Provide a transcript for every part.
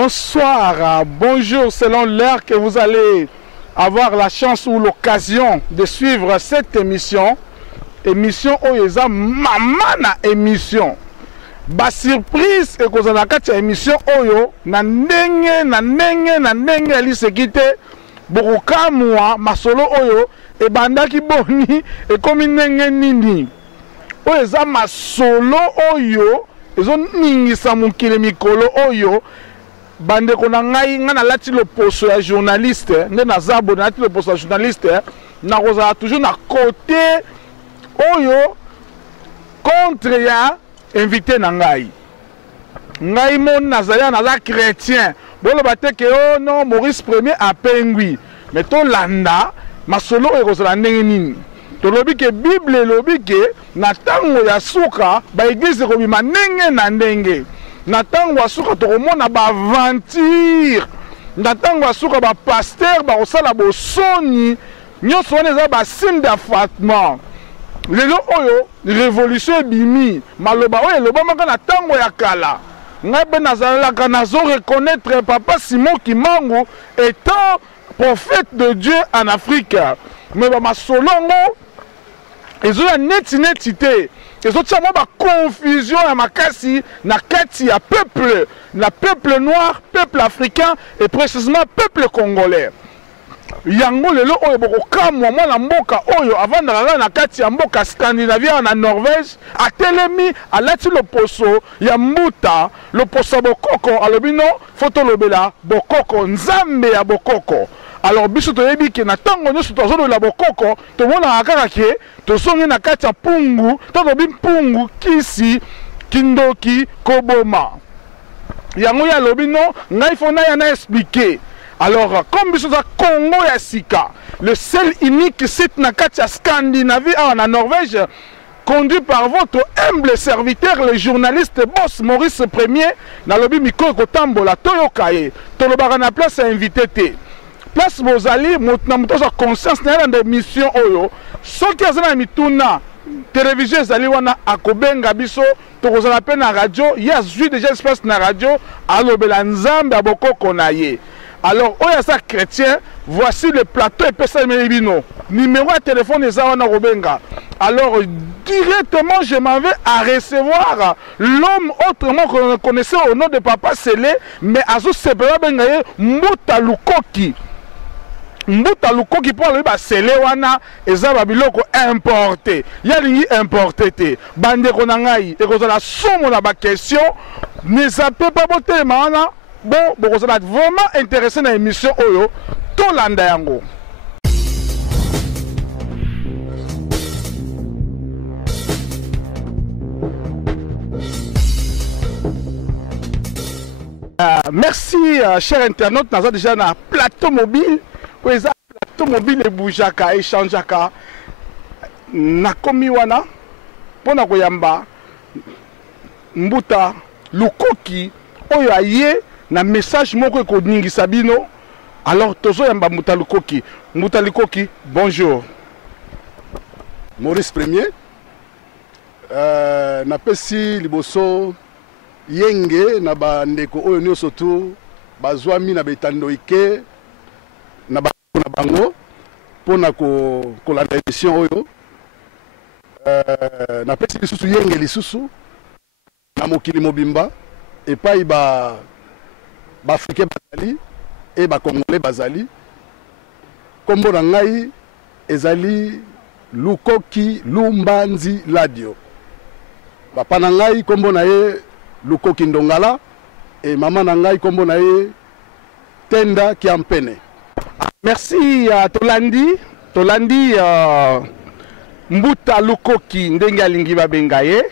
Bonsoir, bonjour, selon l'heure que vous allez avoir la chance ou l'occasion de suivre cette émission. Émission Oyeza Mamana émission. Ba surprise et qu'on a quatre émission Oyo na ndenge ali sekite bokoka moi masolo Oyo e bandaki boni e komi ndenge nini. Oyeza masolo Oyo ezo ningisa mukile mikolo Oyo. Bande kona ngai ngana lati le poste ya journaliste nge nazabo na lati le poste ya journaliste na koza toujours na côté Oyo contre ya invité na ngai mon nazaya naza chrétien bolo bateke oh non Maurice Premier a pengui mais to landa masolo e kozala ndenge nini to lobi ke Bible lobi ke na tango ya suka ba église ko bima ndenge na ndenge na tango asuka tokomona ba aventure na tango asuka ba pasteur ba kosala bosoni nyonso wana eza ba signe d'affatement lelo oyo révolution bimi maloba oyo elobamaka na tango ya kala ngai mpe nazalaka nazo reconnaître papa Simon Kimbangu étant prophète de Dieu en Afrique mais ba masolongo ezoya neti te ezotia mwa ba confusion ya makasi na kati ya peuple, na peuple noir, peuple africain et précisément peuple congolais. Yango lelo oyo bokokamwa mwana mboka oyo avandaka na kati ya mboka Scandinavie na Norvège atelemi alati loposo ya mbuta loposo bokoko alobino foto lobela bokoko nzambe ya bokoko. Alors biso toyebi ke na tango nyonso tozolola bokoko tomona kaka ke tosongi na kati ya pungu totobi mpungu kisi kindoki koboma yango ya lobino ngai fona ya na expliquer. Alors comme biso za Congo ya sika le seul unique site na kati ya Scandinavie en Norvège conduit par votre humble serviteur le journaliste boss Maurice Premier na lobi miko kotambola toyokaye tolobaka na place à invité te place bozali na mutoza conscience na de mission oyo soki azana mituna télévision ezali wana akobenga biso tokozala pe na radio ya zui déjà espace na radio alobela nzambe abokoko na ye. Alors oya sa chrétien voici le plateau et pesa melibino numéro de téléphone eza wana kobenga. Alors directement je m'en vais à recevoir l'homme autrement qu'on connaissait au nom de Papa Sele mais azo sepela benga ye Mbuta Lukoki. Mbuta Lukoki pour le Sele wana eza ba biloko importé ya lingi importé te bande ko ngai e ko la somo na ba question ne zappe pas boté mana bon bon ça va vraiment intéressé na émission oyo to landa yango. Merci chers internautes, nous avons déjà un plateau mobile. Oui, ça plateau mobile et boujaka échangeaka. Nakomi wana pona koyamba Mbuta Lukoki oyo aye na message moko ko ningisa bino. Alors tozo yamba Mbuta Lukoki. Mbuta Lukoki, bonjour. Maurice Premier. Na pesi liboso yenge na bandeko oyo nyonso tu bazwami na betando ike na bango pona kolanda émission oyo na pesi lisusu yenge lisusu na mokili mobimba epai ba africain bazali et ba congolais bazali kombo na ngai ezali Lukoki Lumbanzi Ladio papa na ngai kombo na ye Lukoki Ndongala et maman na ngai kombo na ye Tenda Kiampene. Merci Tolandi Mbuta Lukoki ndenge alingi babenga ye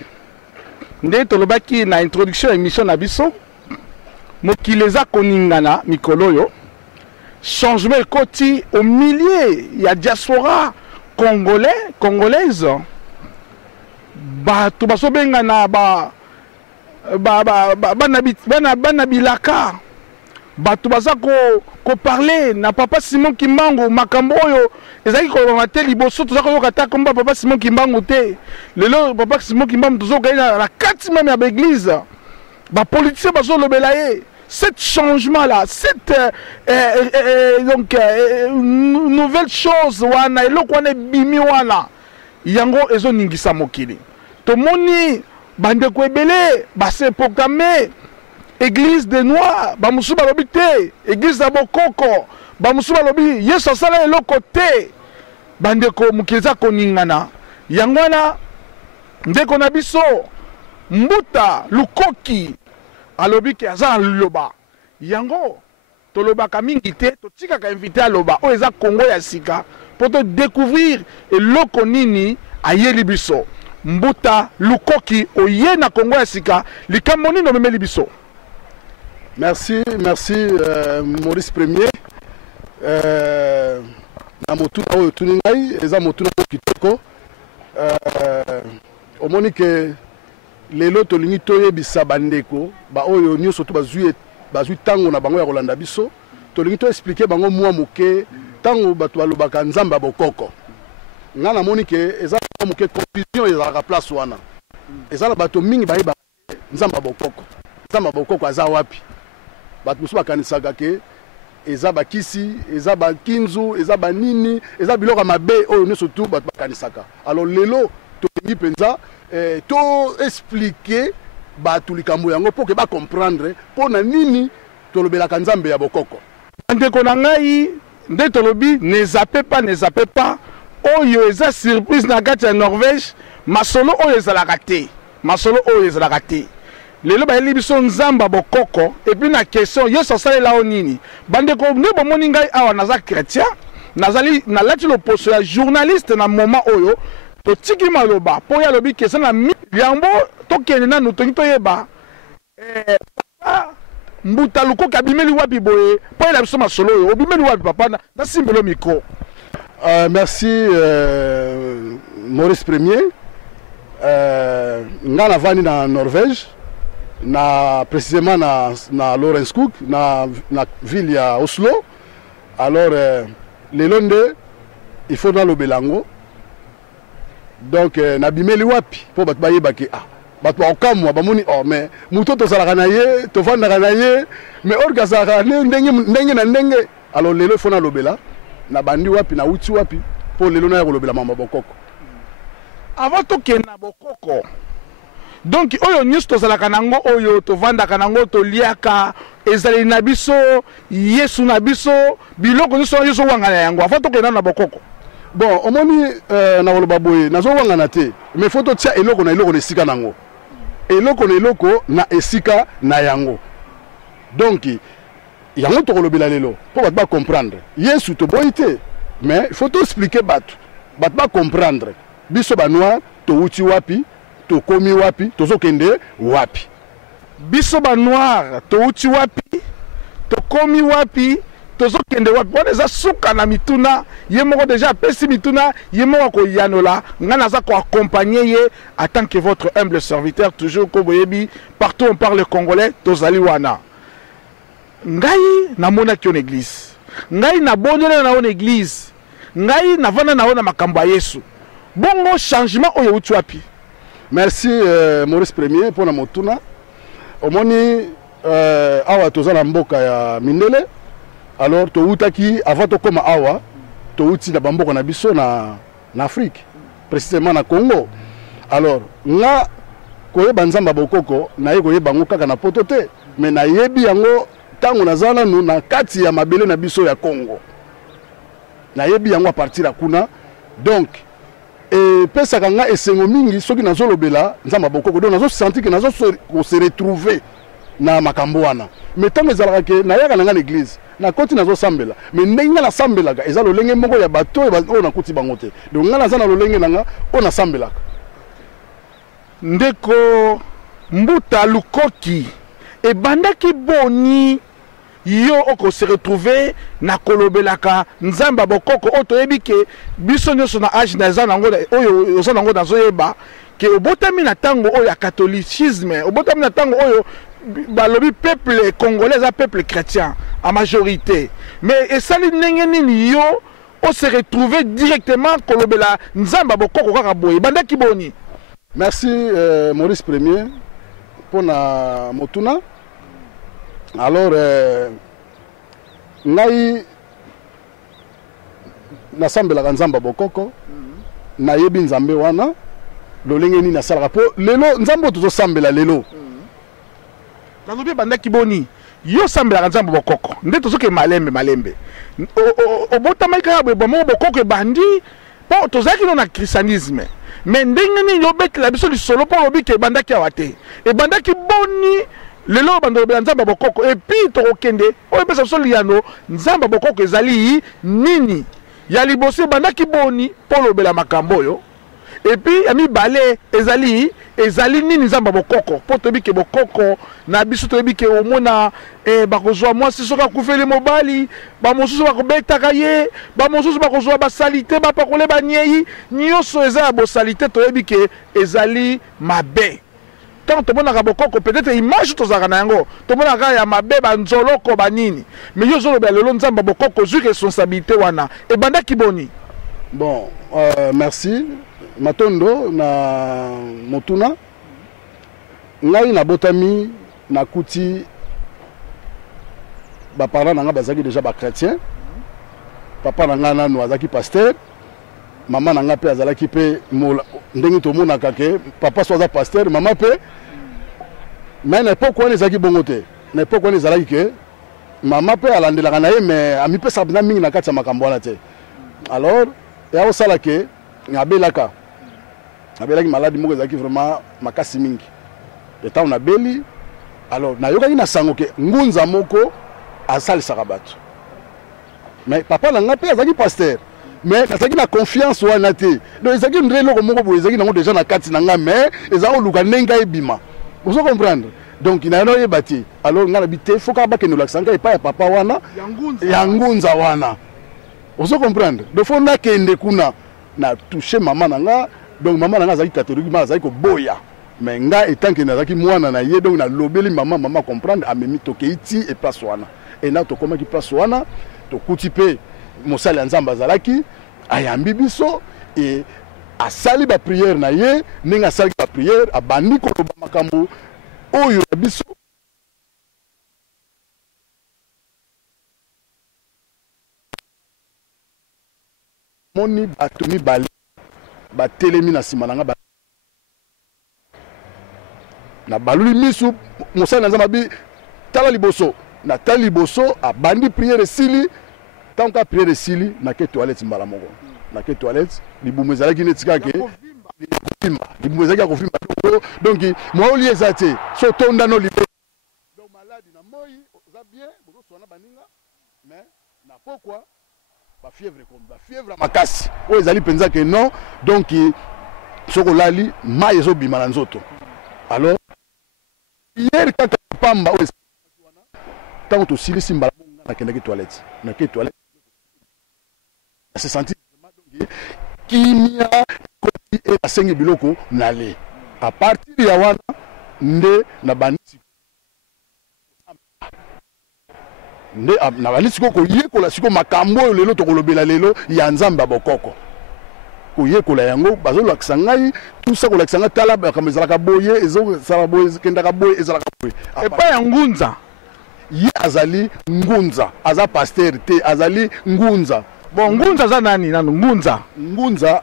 nde tolobaki na introduction émission na biso mokili eza koningana mikolo yo changement ekoti au milieu ya diaspora congolaise bato basobengana bana bilaka bato baza ko parler na Papa Simon Kimbangu makambo oyo ezaki ko mate liboso toza ko yoka ta komba Papa Simon Kimbangu te lelo Papa Simon Kimbangu tozo ka na kati même ya église ba politicien bazo lobela ye cet changement-là, cette nouvelle chose, wana, eloko wana bimi wana, yango ezo ningisa mokili. Tomoni, bande ko ebele, base proclamé, église des Noirs, bamusu balobi te, église da bokoko, bamusu balobi, yeso sala eloko te, bande ko mukiliza koningana, yango wana, ndeko na biso, mbuta, lukoki, alobi ki aza loba yango tolobaka mingi te totikaka invité aloba o eza Congo ya sika pour te découvrir eloko nini ayeli biso mbuta lukoki oye na Congo ya sika likambo nini omemeli biso. Merci Maurice Premier na motuna oyo tuni ngai eza motuna kitoko omoni ke lelo tolingi toyebisa bandeko ba oyo nyonso to bazwi tango na bango ya kolanda biso tolingi to expliquer bango mwa moke tango bato balobaka nzamba bokoko nga namoni ke eza moke confusion ezalaka place wana ezala bato mingi bayeba nzamba bokoko aza wapi bato mosusu bakanisaka ke eza bakisi eza bakinzu eza banini eza biloko mabe oyo nyonso tu bato bakanisaka alors lelo tolingi penza to expliquer batu likambo yango pour que ba comprendre pour na nini tolobelaka nzambe ya bokoko. Ndeko na ngai nde tolobi ne zappez pas oyo eza surprise na kati ya Norvège masolo oyo ezalaka te lelo bayeli biso nzamba bokoko et puis na question yo sasalela o nini bandeko nde bomoni ngai awa naza chrétien nazali nalati loposo ya journaliste na moment oyo totiki maloba po ya lobi kesa na yango tokende nanu tongi toyeba mbuta lukoki abimeli wapi boye po ya biso masolo oyo obimeli wapi papa na simbelo miko. Merci Maurice Premier nga navandi na Norvège na précisément na Lorenskog na ville ya Oslo alors lelo nde il faut dans le belango donc nabimeli wapi po bato bayebaki bato bakokamwa bamoni mais moto tozalaka na ye tovandaka na ye mais orgazalaka ndenge na ndenge alors lelo il faut nalobela na bandi wapi na uti wapi po lelo naya kolobela mama bokoko avant tokende na bokoko donc oyo nyonso tozalaka nango oyo tovandaka nango toliaka ezali na biso yesu na biso biloko nyonso yesu wangana yango avant tokende na bokoko. Bon, omoni na koloba boye nazo wangana te mais faut totia eloko na esika nango eloko na esika na yango donc yango tokolobela lelo po bato ba comprendre yesu toboyi te mais il faut to expliquer bato ba comprendre biso ba noir to uti wapi to komi wapi tozokende wapi biso ba noir to uti wapi to komi wapi tozokende wapi wana eza suka na mituna ye moko déjà apesi mituna ye moko koyanola nga naza koaccompagner ye en tant que votre humble serviteur toujours ko boyebi partout on parle congolais tozali wana ngai namonaki na église ngai nabondela na ona église ngai navanda na ona makambo ya Yesu bongo changement oyo uti wapi. Merci Maurice Premier pour na motuna omoni awa tozala mboka ya mindele alors toutaki avant tokoma awa touti na bamboko na biso na Afrique précisément na Congo alors nga koyeba nzamba bokoko na ye koyeba ngo kaka na poto te mais na yebi yango tango nazala nu na kati ya mabele na biso ya Congo na yebi yango a partir ya kuna donc pesaka nga esengo mingi soki nazolobela nzamba bokoko donc nazo sentir que nazo se retrouver na makambo wana mais tango ezalaka ke na yaka na nga l'église na koti nazo sambela mais ndenge na sambelaka eza lolenge moko ya bato oyo nakuti bango te donc nga naza na lolenge nanga oyo nasambelaka. Ndeko mbuta lukoki ebandaki boni yo oko se retrouver na kolobelaka nzamba bokoko oyo toyebi ke biso nyonso na age na eza nango oyo oza nango nazoyeba ke obotami na ntango oyo ya catholicisme obotami na ntango oyo balobi peuple congolais a peuple chrétien en majorité mais esali ndenge nini yo on se retrouver directement kolobela nzamba bokoko kaka boye bandaki boni. Merci Maurice Premier pour na motuna Alors ngai nasambelaka nzamba bokoko nayebi nzambe wana lolenge nini nasalaka po lelo nzambe tozosambela lelo nalobi bandaki boni yo sambelaka nzambe bokoko nde tozoke malembe obotamaki kaka boye moko bokoko ebandi mpo tozalaki no na christianisme me ndenge nini obetela biso lisolo mpo olobi ke ebandaki awa te ebandaki boni lelo bando lobela nzamba bokoko epuis tokokende oyo epesa biso liyano nzamba bokoko ezali nini ya liboso ebandaki boni mpo lobela makambo oyo epuis ya mibale ezali nini nzamba bokoko mpo toyebi ke bokoko na biso toyebi ke omona bakozwa mwasi soki akufeli mobali bamosusu bakobetaka ye bamosusu bakozwa basalite bapakole banyei nyonso eza ya bosalite toyebi ke ezali mabe tant tomonaka bokoko peut-être image tozalaka na yango tomonaka ya mabe banzoloko banini mais yo ozolobela lelo nzamba bokoko ozwi responsabilité wana ebandaki boni. Bon, merci matondo na motuna ngai nabotami nakuti baparent na nga bazalaki déjà bachrétien papa na nga nano azalaki pasteur mama na nga mpe azalaki mpe ndenge tomonaka ke papa so aza pasteur mama mpe mais na époque wana ezalaki bongo te na époque wana ezalaki ke mama mpe alandelaka na ye mais amipesaka mpenza mingi na kati ya makambo wana te. Alors ya osala ke abelaki maladi moko ezalaki vraiment makasi mingi etango nabeli. Alors nayokaki na sango ke ngunza moko asalisaka bato mais papa na nga mpe azalaki pasteur mais nazalaki na confiance wana te donc ezalaki ndre eloko moko boye ezalaki nango déjà na kati na nga mais ezalaki koluka ndenge ebima ozo comprendre donc nayana oyeba te. Alors nga nabi te foka bakende olakisa nga epai ya papa wana ya ngunza wana ozo comprendre donc fo nakende kuna na touche mama na nga donc mama na nga azalaki catholique ma azalaki koboya mais nga etanke nazalaki mwana na ye donc nalobeli mama comprendre amemi tokei ti e place wana et na tokomaki place wana tokuti mpe mosali ya nzambe azalaki ayambi biso e asali bapriere na ye ndenge asalaki bapriere abandi koloba makambo oyo ya biso moni bato mibale batelemi na nsima na nga na baluli misu mosali na nzambe abi tala liboso na tala liboso abandi priere esili ntango ka priere esili nake toilette mbala moko nake toilette libumu ezalaki neti kaka libumu ezalaki ya kofimba donc mwaoli eza te so tondano libe donc maladi na moi oza bien bozoswana baninga mais na pokwa bafièvre comme bafièvre makasi oyo ezali mpenza ke non donc soko olali mai ezobima na nzoto. Alors hier kaka pamba oyo ntango tosilisi mbala monga nakendaki toilette nake toilette se sentir vraiment donc kimia koti e asengi biloko nale à partir ya wana nde na bandisi nde na bandisi ko yekola siko makambo oyo lelo tokolobela lelo ya nzamba bokoko koyekola yango bazolakisa ngai tusa kolakisa ngai tala makambo ezalaka boye ezosala boye ezokendaka boye ezalaka boye epai ya ngunza ye azali ngunza aza pasteur te azali ngunza. Bon ngunza za nani nanu ngunza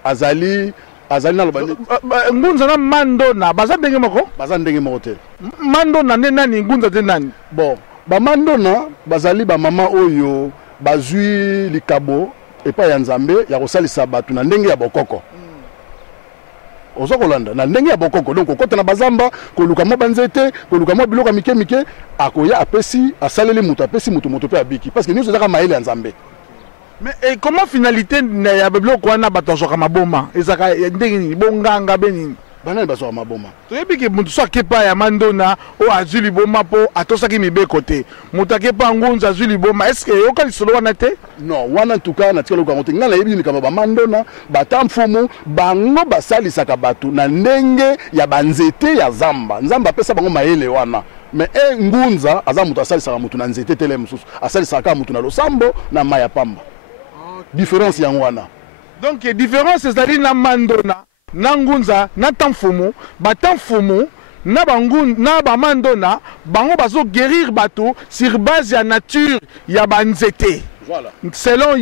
azali na lobani ngunza na mandona baza ndenge moko te mandona nde nani ngunza te nani. Bon ba mandona bazali ba mama oyo bazwi likabo epai ya nzambe ya kosalisa bato na ndenge ya bokoko ozo kolanda na ndenge ya bokoko donc okota na bazamba koluka mwa banzete koluka mwa biloko mike akoya apesi asaleli mutu apesi mutu pe abiki parce que nyonso ezaka mayele ya nzambe. Mais comment finalité ya biloko wana bato azwaka maboma ezaka ndenge nini bonganga benini banani bazwaka maboma toyebi ke mutu so akepa ya mandona oyo azwi liboma mpo atosaki mibeko te mutu akepa ngunza azwi liboma estce oyoka lisolo wana te. Non wana ntuka natika lokango te ngai nayebi likambo bamandona bata mfumu bango basalisaka bato na ndenge ya banzete ya zamba nzambe apesa bango mayele wana mais ngunza aza mutu asalisaka mutu na nzete tele mosusu asalisaka mutu na losambo na mai ya pamba. Différence yango wana donc différence ezali na mandona na ngunza na tamfumu batamfumu na bangun na bamandona bango bazo guérir bato sur base ya nature ya banzete. Voilà. Selon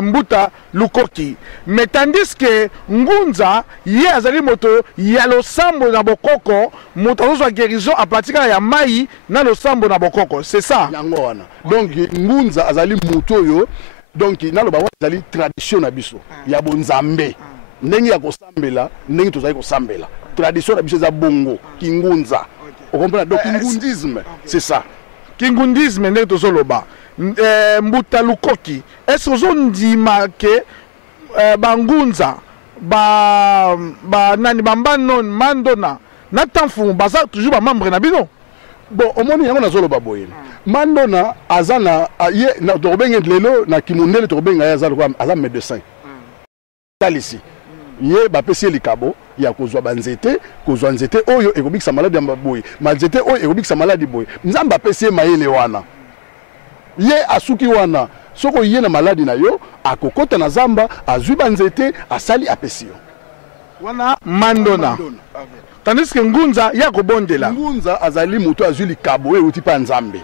Mbuta Lukoki. Mais tandis que Ngunza, ye azali moto, ya lo sambo na bokoko, moto azo guérison à partir ya mai na lo sambo na bokoko. C'est ça. Yango wana. Donc Ngunza azali moto yo, donc na lo ba azali tradition na biso. Ya bonzambe. Ndenge ya kosambela, ndenge tozali kosambela. Tradition na biso za bongo, kingunza. Vous comprenez? Donc kingundisme, c'est ça. Kingundisme ndenge tozoloba. Mbuta Lukoki, est-ce que vous dites que Bangunza, nani bambanon mandona, natanfu baza toujours ba membre na bino. Bon, au moins yango nazolo baboye. Mandona azana ye na torbenga lelo na kimundele torbenga ya azala médecin. Talisi. Ye ba pesi likabo ya kozwa banzete, kozwa nzete oyo ekobikisa maladi ya baboye. Manzete oyo ekobikisa maladi boye. Nzamba pesi mayele wana. Ye asuki wana soko ye na maladi na yo akokota na zamba azwi banzete asali apesio wana mandona. Okay. Tandis que Ngunza ya kobondela. Ngunza azali moto azwi likabo e uti pa nzambe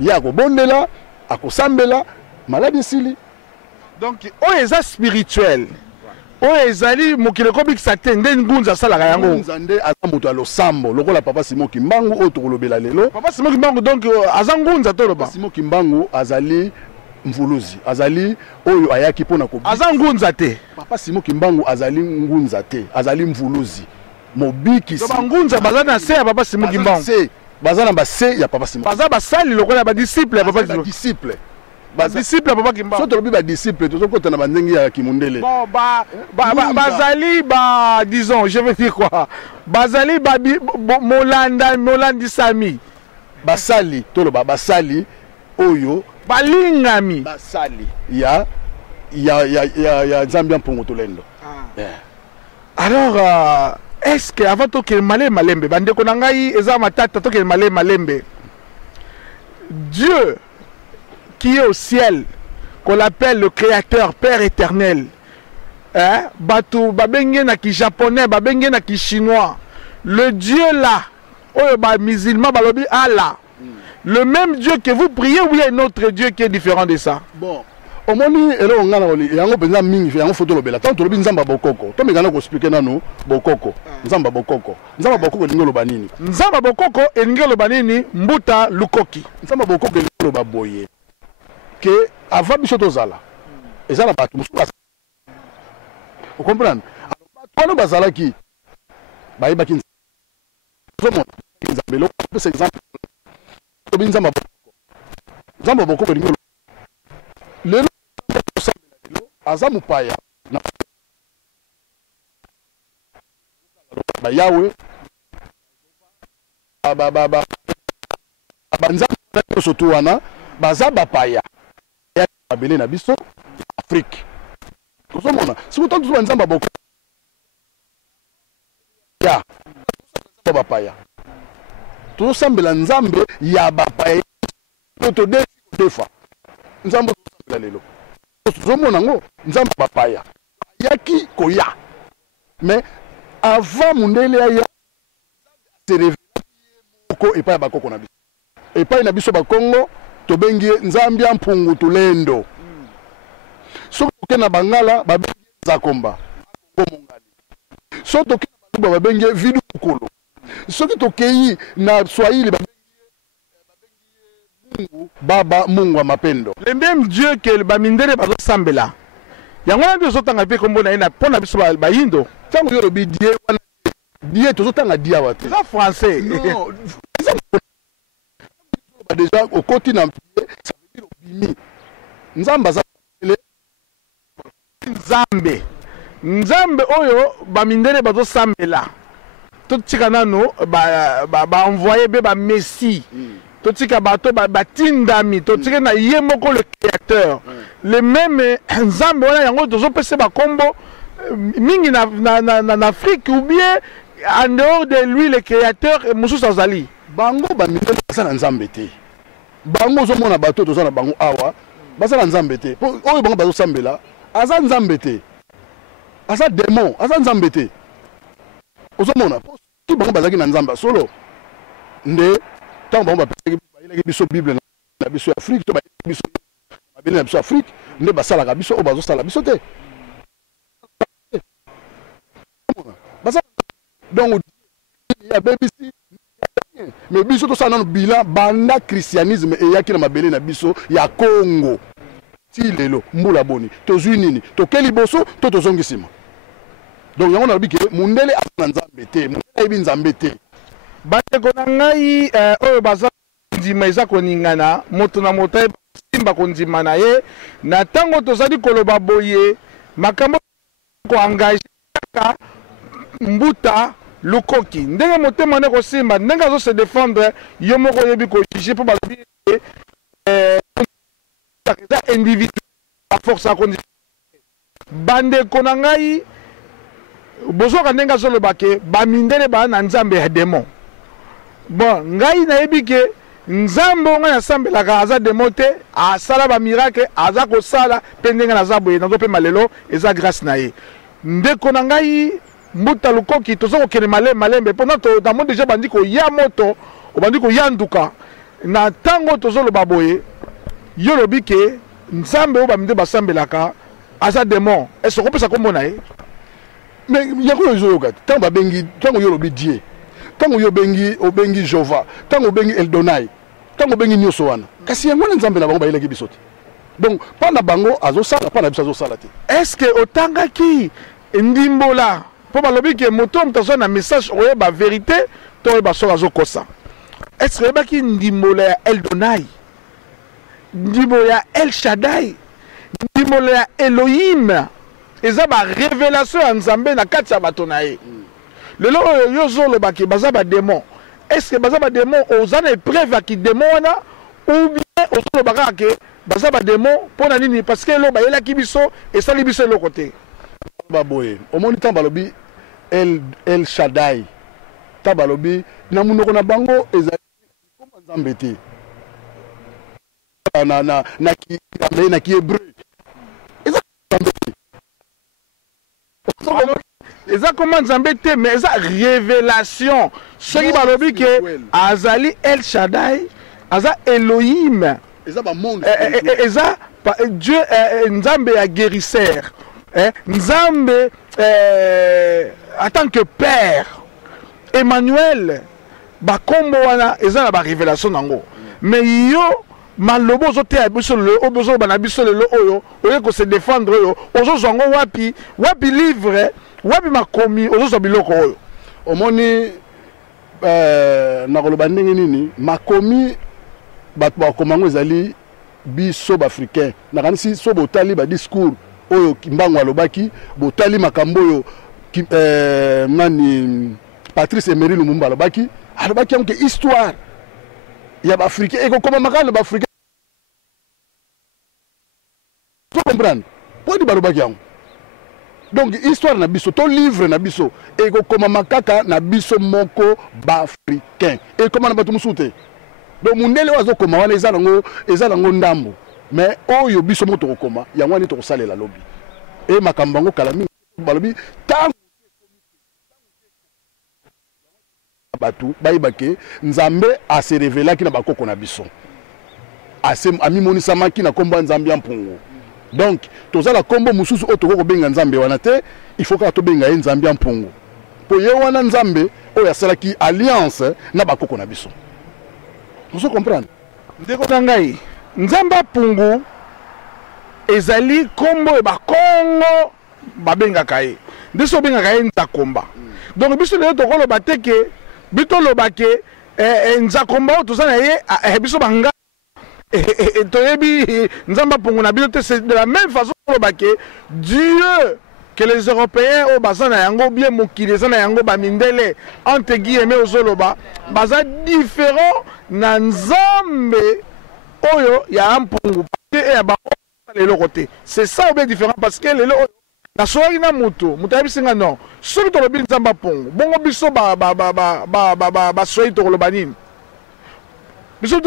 ya kobondela akosambela maladi sili. Donc o eza spirituel. O ezali mokile ko bikisa te nde Ngunza salaka yango. Ngunza nde azamoto alo sambo lokola papa Simon Kimbangu o tokolobela lelo. Papa Simon Kimbangu donc azangunza to loba. Simon Kimbangu azali mvuluzi, azali oyo ayaki pona ko. Azangunza te. Papa Simon Kimbangu azali ngunza te, azali mvuluzi. Mobiki si. To ngunza bazana se ya papa Simon Kimbangu. Bazana ba se ya papa Simon. Baza basali lokola ba disciple ya papa Kimbangu. Disciple. Disciple papa Kimbangu. Soto lobi ba disciple to kota na bandengi ya kimundele. Bon bazali disons je veux dire quoi. Bazali Molandi Sami. Basali toloba basali oyo balingami basali ya Zambia Mpongo Tolendo. Alors est-ce que avant to ke malembe bande ko nangai eza matata to ke malembe Dieu qui est au ciel, qu'on l'appelle le créateur, Père éternel, hein? Batu babenge na ki japonais, babenge na ki chinois, le Dieu là, oh ba musulman balobi Allah, le même Dieu que vous priez ou il y a un autre Dieu qui est différent de ça? Bon, au moment elo ngana oli yango penza mingi yango photo lobela tant tolobi nzamba bokoko to mekana ko expliquer nanu bokoko nzamba bokoko lingolo banini nzamba bokoko elingolo banini Mbuta Lukoki nzamba bokoko lingolo baboye que avant biso tozala ezala batu musuka. Vous comprenez? Alors bazala ki bayeba ki nzamba nzambelo c'est exemple to binzamba bokoko lingolo lelo azamu paya na ba yawe banzamba soto wana baza bapaya ya babele na biso Afrique. Kozomona si utantu zo nzamba boko ya bapaya to sambela nzambe ya bapaya to defa nzambe sambela lelo kozomona ngo nzamba bapaya yaki koya mais avant mundele ya se révéler ko epa bakoko na biso epa na biso bakongo to bengi Nzambia Mpongo Tolendo soki tokena bangala babengi Zakomba mongali soki tokena baluba babengi Vidu Kolo soki tokei na Swahili babengi Mungu Baba Mungu wa mapendo. Le même Dieu que bamindele bazo sambela yango na biso tanga pe kombo na ina pona biso ba yindo tango yo lobi die wana die tozo tanga dia wate ça français non déjà au côté na pied ça veut dire obimi nzamba za nzambe oyo bamindele bazo sambela totika nano ba envoyer be ba messie totika bato batindami totika na ye moko le créateur le même nzambe wana yango tozo pese ba kombo mingi na Afrique ou bien en dehors de lui le créateur mususu azali bango bamindele basana nzambe te bango zo mona bato to zana bango awa basala nzambe te oyo bango bazo sambela aza nzambe te aza démon aza nzambe te ozo mona soki bango bazalaki na nzambe solo nde ntango bango bayelaki biso bible na biso ya afrique to bayelaki biso mabele na biso ya afrique nde basalaka biso oyo bazosala biso te donc yabebisi mais biso tosala nano bilan banda christianisme eyaki na mabele na biso ya Congo ti lelo mbula boni tozwi nini tokeli liboso to tozongi nsima donc yango nalobi ke mundele ana nzambe te mundele ayebi nzambe te bandeko na ngai oyo baza ndima eza koningana moto na moto simba kondima na ye na ntango tozali koloba boye makambo koengage kaka mbuta lukoki ndenge motema ne kosimba ndenge azo se défendre yo moko yebi kojuge mpo balobi eza individu a force a kondima bandeko na ngai bozoka ndenge azoloba ke bamindele baa na nzambe ya demo bon ngai nayebi ke nzambe ngai nasambelaka aza demo te asala bamiracle aza kosala mpe ndenge naza boye nazopema lelo eza grâce na ye ndeko na ngai mbuta lukoki toza kokende malembe mpona tamo deja bandi koya moto obandi koya nduka na ntango tozoloba boye yo lobi ke nzambe oyo baminde basambelaka aza demo ese okopesa kombo na ye mais yango oyo ezoyoka te ntango babengi ntango yo lobi die ntango yo obengi jova ntango obengi eldonai ntango obengi nyonso wana kasi yango wana nzambe na bango bayelaki biso te donc mpa na bango azosala mpa na biso azosala te estce otangaki ndimbola mpo balobi ke moto moto azwa na message oyeba vérité to oyeba soki azokosa estce oyebaki ndimbola ya eldonai ndimbola ya el shaddai ndimbola ya elohim eza barévélation ya nzambe na kati ya bato na ye lelo oyo yo ozolobaki baza badémon estce baza badémon oza na épreuve ya kidémon wana ou bien ozolobaka kaka ke baza badémon mpo na nini parce que elo bayelaki biso esali biso eloko te baboye omoni ntango balobi el shaddai ntango balobi na monoko na bango ezali koma nzambe te na kihébreu eza nzambe te eza koma nzambe te mais eza révélation soki balobi ke azali el shaddai aza elohim eza dieu nzambe ya guérisseur nzambe en tant que père Emmanuel bakombo wana eza na barévélation nango mais yo malobo ozoteya biso lelo oyo bozoloba na biso lelo oyo oye kose défendre oyo ozozwa ngo wapi livre wapi makomi ozozwa biloko oyo omoni nakoloba ndenge nini makomi bato bakoma ngo ezali biso baafricain nakanisi so botali badiscours oyo mbango alobaki botali makambo oyo nani Patrice Emery Lumumba alobaki yango ke histoire ya baafricain ekokoma makala na baafricain so comprendre po di balobaki yango donc histoire na biso to livre na biso ekokoma makaka na biso moko baafricain ekoma na bato mosusu te donc mundele oyo azokoma wana eza nango ndambo mais oyo biso mo tokokoma yango wani tokosalela lobi e makambo yango kala mingi balobi ntango bato bayebake nzambe ase révélaki na bakoko na biso amimonisamaki na kombo ya nzambe ya mpungu donc tozala kombo mosusu oyo tokoki kobenga nzambe wana te il faut kaka tobenga ye nzambe ya mpungu mpo ye wana nzambe oyo asalaki alliance na bakoko na biso ozo comprendre ndeko na ngai nzambe ya mpungu ezali kombo e bakongo babengaka ye nde so obengaka ye nzakomba donc biso lelo tokoloba te ke bitoloba ke nzakomba oyo toza na ye biso banga toyebi nzamba mpungu na biso te c'est de la même façon toloba ke Dieu que les Européens oyo baza na yango bien mokili eza na yango bamindele entre guillemets ozoloba baza différent na nzambe oyo ya mpungu parce que ya bango lelo te c'est ça ou bien différent parce que lelo oyo nasoki na mutu ayebisinga non soki tolobi nzamba mpungu bongo biso basoyi tokoloba nini biso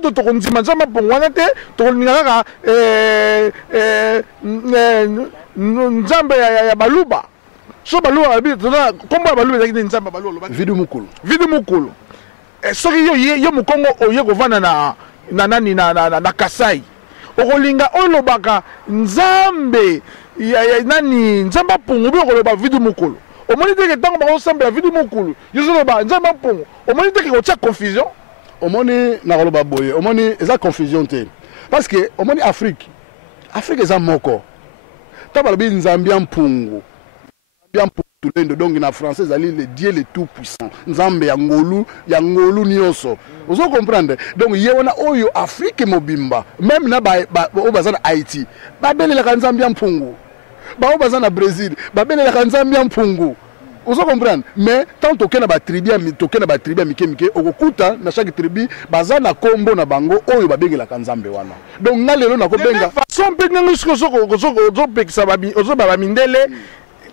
tokondima nzamba mpungu wana te tokolinga kaka nzambe ya baluba so balu abi tona komba balu ezaki ni nzamba balu loba Vidi mukulu soki yo mukongo oye kovanda na nani na Kasai okolinga olobaka nzambe ya nani nzamba pungu bi okoloba vidi mukulu omoni teke tango bakosambela vidi mukulu yozoloba nzamba pungu omoni teke kotia confusion omoni nakoloba boye omoni eza confusion te parce que omoni Afrique eza moko ta balobi nzambi ya mpungu tulendo donc na français ezali le Dieu le tout puissant nzambe ya ngolu nyonso ozo comprendre donc ye wana oyo Afrique mobimba même na o bazana Haïti babelelaka nzambe ya mpungu ba o bazana Brésil babelelaka nzambe ya mpungu ozo comprendre mais tant tokena ba tribu ya mike okokuta na chaque tribu bazana kombo na bango oyo babengelaka nzambe wana donc nga lelo nakobenga façon pe ngengo ozo pekisa ozo baba mindele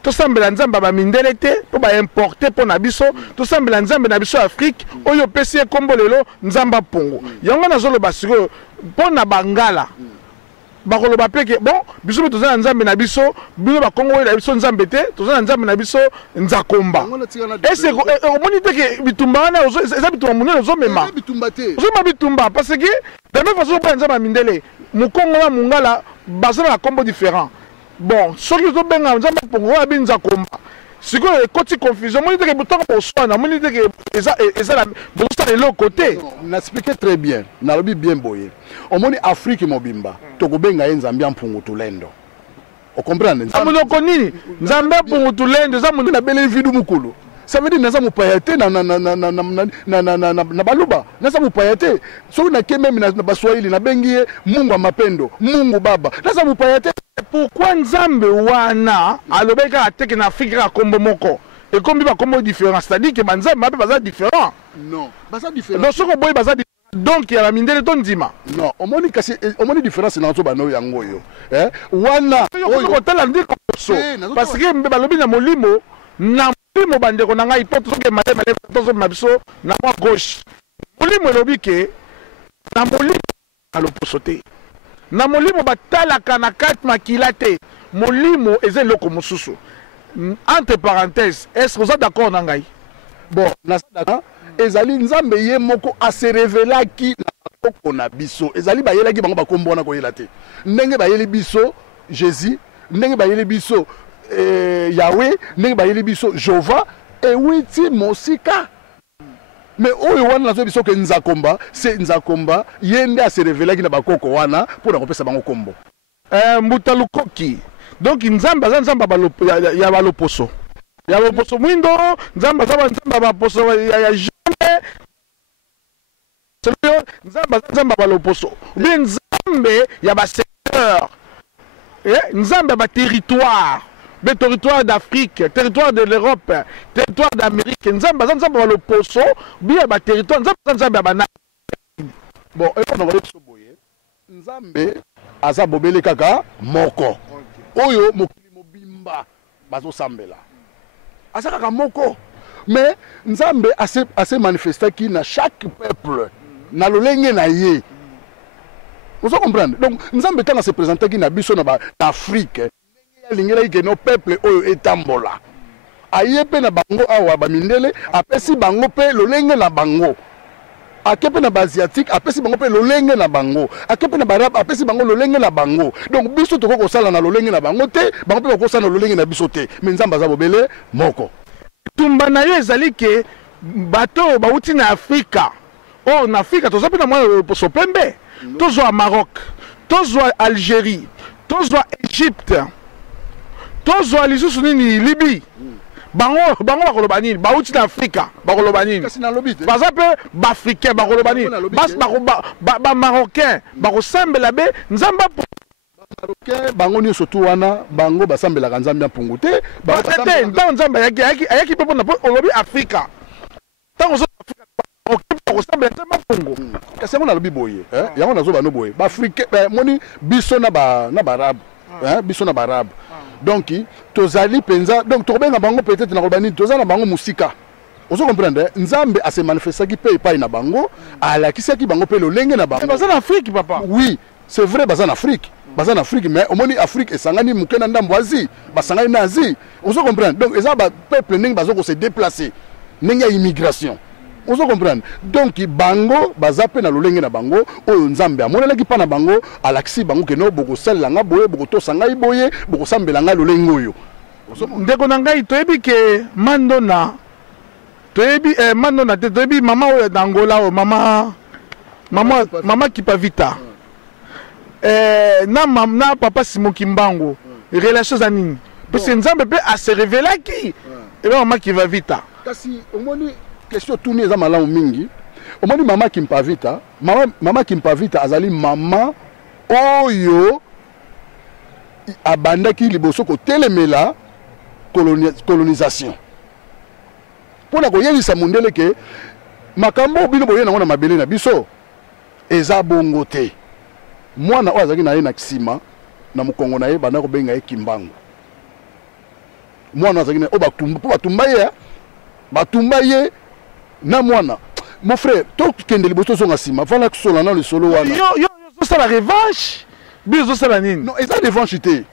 tosambela nzambe ba mindele te po ba importer po na biso tosambela nzambe na biso Afrique oyo pesi kombo lelo nzamba pongo yango nazoloba siko po na bangala bakoloba peke bon biso tozana nzambe na biso bino ba Kongo na biso nzambe te tozana nzambe na biso nzakomba ese omoni teke bitumba wana eza bitumba munene ozomema ozoma bitumba parce que de même façon pa nzamba mindele mukongo na mungala bazana na kombo différent bon soki ozobenga nzambe pongo oyo abi nzakomba sikoyo ekoti confusion omoni teke botango boswana omoni teke eza bozosala eloko te naexplike très bien nalobi bien boye omoni Afrique mobimba tokobenga ye nzambe ya mpungu tulendo okomprendre amonoko nini nzambe ya mpungu tulendo eza na bele vidu mukulu ça veut dire naza mupaya te na baluba naza mupaya te soki nake meme na baswahili nabengi ye mungu ya mapendo mungu baba naza mupaya te pourquoi nzambe wana alobeki kaka teke na Afrique kaka kombo moko ekombi bakombo différent c'est-à-dire que banzambe bape baza différent non baza différent donc soki oboyi baza donc ya bamindele to ndima non omoni kasi omoni différence na nzobana yango oyo wana oyo kotala ndi koso parce que mbe balobi na molimo bandeko na ngai po tozoke malema tozoma biso na mwa gauche molimo elobi ke na molimo aloposo te na molimo batalaka na kati makila te molimo eza eloko mosusu entre parenthèses est-ce que oza d'accord na ngai bon naza d'accord ezali nzambe ye moko ase revelaki na bakoko na biso ezali bayelaki bango bakombo wana koyela te ndenge bayeli biso Jésus ndenge bayeli biso Yahweh ndenge bayeli biso Jova ewiti mosika mais oyo wana nazo biso ke nzakomba c'est nzakomba yende ase revelaki na bakoko wana pona kopesa bango kombo mbuta lukoki donc nzambe aza nzambe ya baloposo ya baloposo mwindo nzambe aza nzambe baposo ya jamais nzambe aza nzambe baloposo bien nzambe ya basecteur nzambe ba territoire des territoires d'Afrique, territoire de l'Europe, territoire d'Amérique, nzamba nzamba le poso, bien ba territoire nzamba bana. Bon, et on va so boye. Nzambe aza bobele kaka moko. Oyo mokili mobimba bazo sambela. Asa kaka moko. Mais nzambe assez manifesté qui na chaque peuple na lolenge na ye. Vous comprenez? Donc nzambe quand se présenter qui na biso na Afrique lingela ke no peuple oyo etambola ayepe na bango awa bamindele apesi bango pe lolenge na bango akepe na basiatique apesi bango pe lolenge na bango akepe na barab apesi bango lolenge na bango donc biso toko kosala na lolenge na bango te bango pe kosala na lolenge na biso te mais nzamba za bobele moko tumba na yo ezali ke bato bauti na Afrika na Afrika toza pe na mwa poso pembe tozwa Maroc tozwa Algérie tozwa Égypte tozwa lisusu nini Libye bango bakoloba nini bauti na Afrika bakoloba nini baza mpe baafricain bakoloba nini bamarocain bakosambela be nzambe marocain bango nyonso tu wana bango basambelaka nzambe ya mpungu te te ntango nzambe ayaki mpe mpona mpo olobi Afrika ntango bakosambela nzambe ya mpungu kasi yango nalobi boye yango nazoba no boye baafricain moni biso na barabe biso na barabe donc tozali penza donc tobenga bango peut-être na kobani tozana bango musika ozo comprendre nzambe a se manifestaki pe epai na bango alakisaki bango pe lolenge na bango baza na Afrique papa oui c'est vrai baza na Afrique baza en Afrique, mais au moins Afrique et sangani mukena ndambo Asie, basangani na Asie. On se comprend. Donc les peuple n'eng bazo se déplacer, n'eng ya immigration. On se comprend. Donc bango bazape na lolenge na bango oyo nzambe amona ki pa na bango alaksi bango ke no boko selanga boye boko to sangai boye boko sambelanga lolenge oyo. Ndeko na ngai toyebi ke mandona toyebi mandona te toyebi mama oyo d'Angola o mama Kipavita. Na papa Simon Kimbango relation za nini parce que nzambe pe a se révéler qui et maman Kipavita kasi omoni question tourner za malamu mingi omoni mama Kipavita mama Kipavita azali mama oyo abandaki liboso ko telemela colonisation pona ko yelisa mondele ke makambo bino boye na mabele na biso eza bongo te mwana oyo azalaki na ye na kisima na mokongo na ye banda kobenga ye Kimbangu mwana azalaki na ye batumba ye na mwana mon frère tokende liboso tozonga nsima vala kosola na lisolo wana yo zosala revanche biso zosala nini non eza revanche te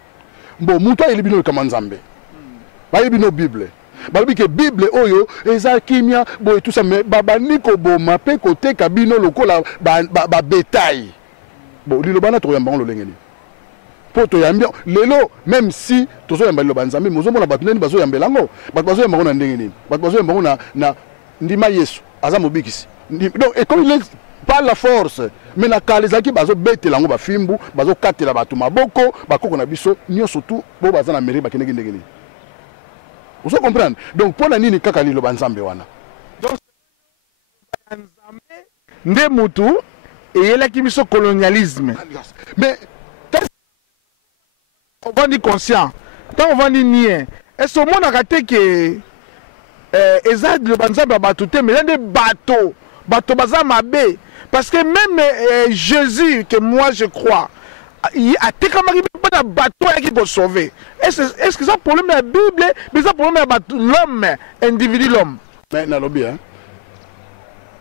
bon moto ayeli bino likama nzambe bayebi bino bible balobi ke bible oyo eza kimia boye tout ça mais babandi koboma mpe koteka bino lokola babetail bon liloba na toyamba ngo lolenge ni po toyambia lelo même si tozoyamba liloba nzambe mozomona bato neni bazoyambela ngo bato bazoyamba ngo na ndenge nini bato bazoyamba ngo na ndima Yesu aza mobikisi donc et comme il est par la force mais na kala ezalaki bazobetela ngo bafimbu bazokatela bato maboko bakoko na biso nyonso tu bo baza na mairie bakendeki ndenge nini vous comprenez donc pona nini kaka liloba nzambe wana donc nzambe nde mutu eyelaki biso colonialisme mais on va dire conscient tant on va dire nie est-ce que monaka te ke eza liloba nzambe bato te mais nde bato baza mabe parce que même Jésus que moi je crois a tekamaki pas bateau qui pour sauver est-ce que ça problème la Bible mais ça problème l'homme individu l'homme mais na lobi hein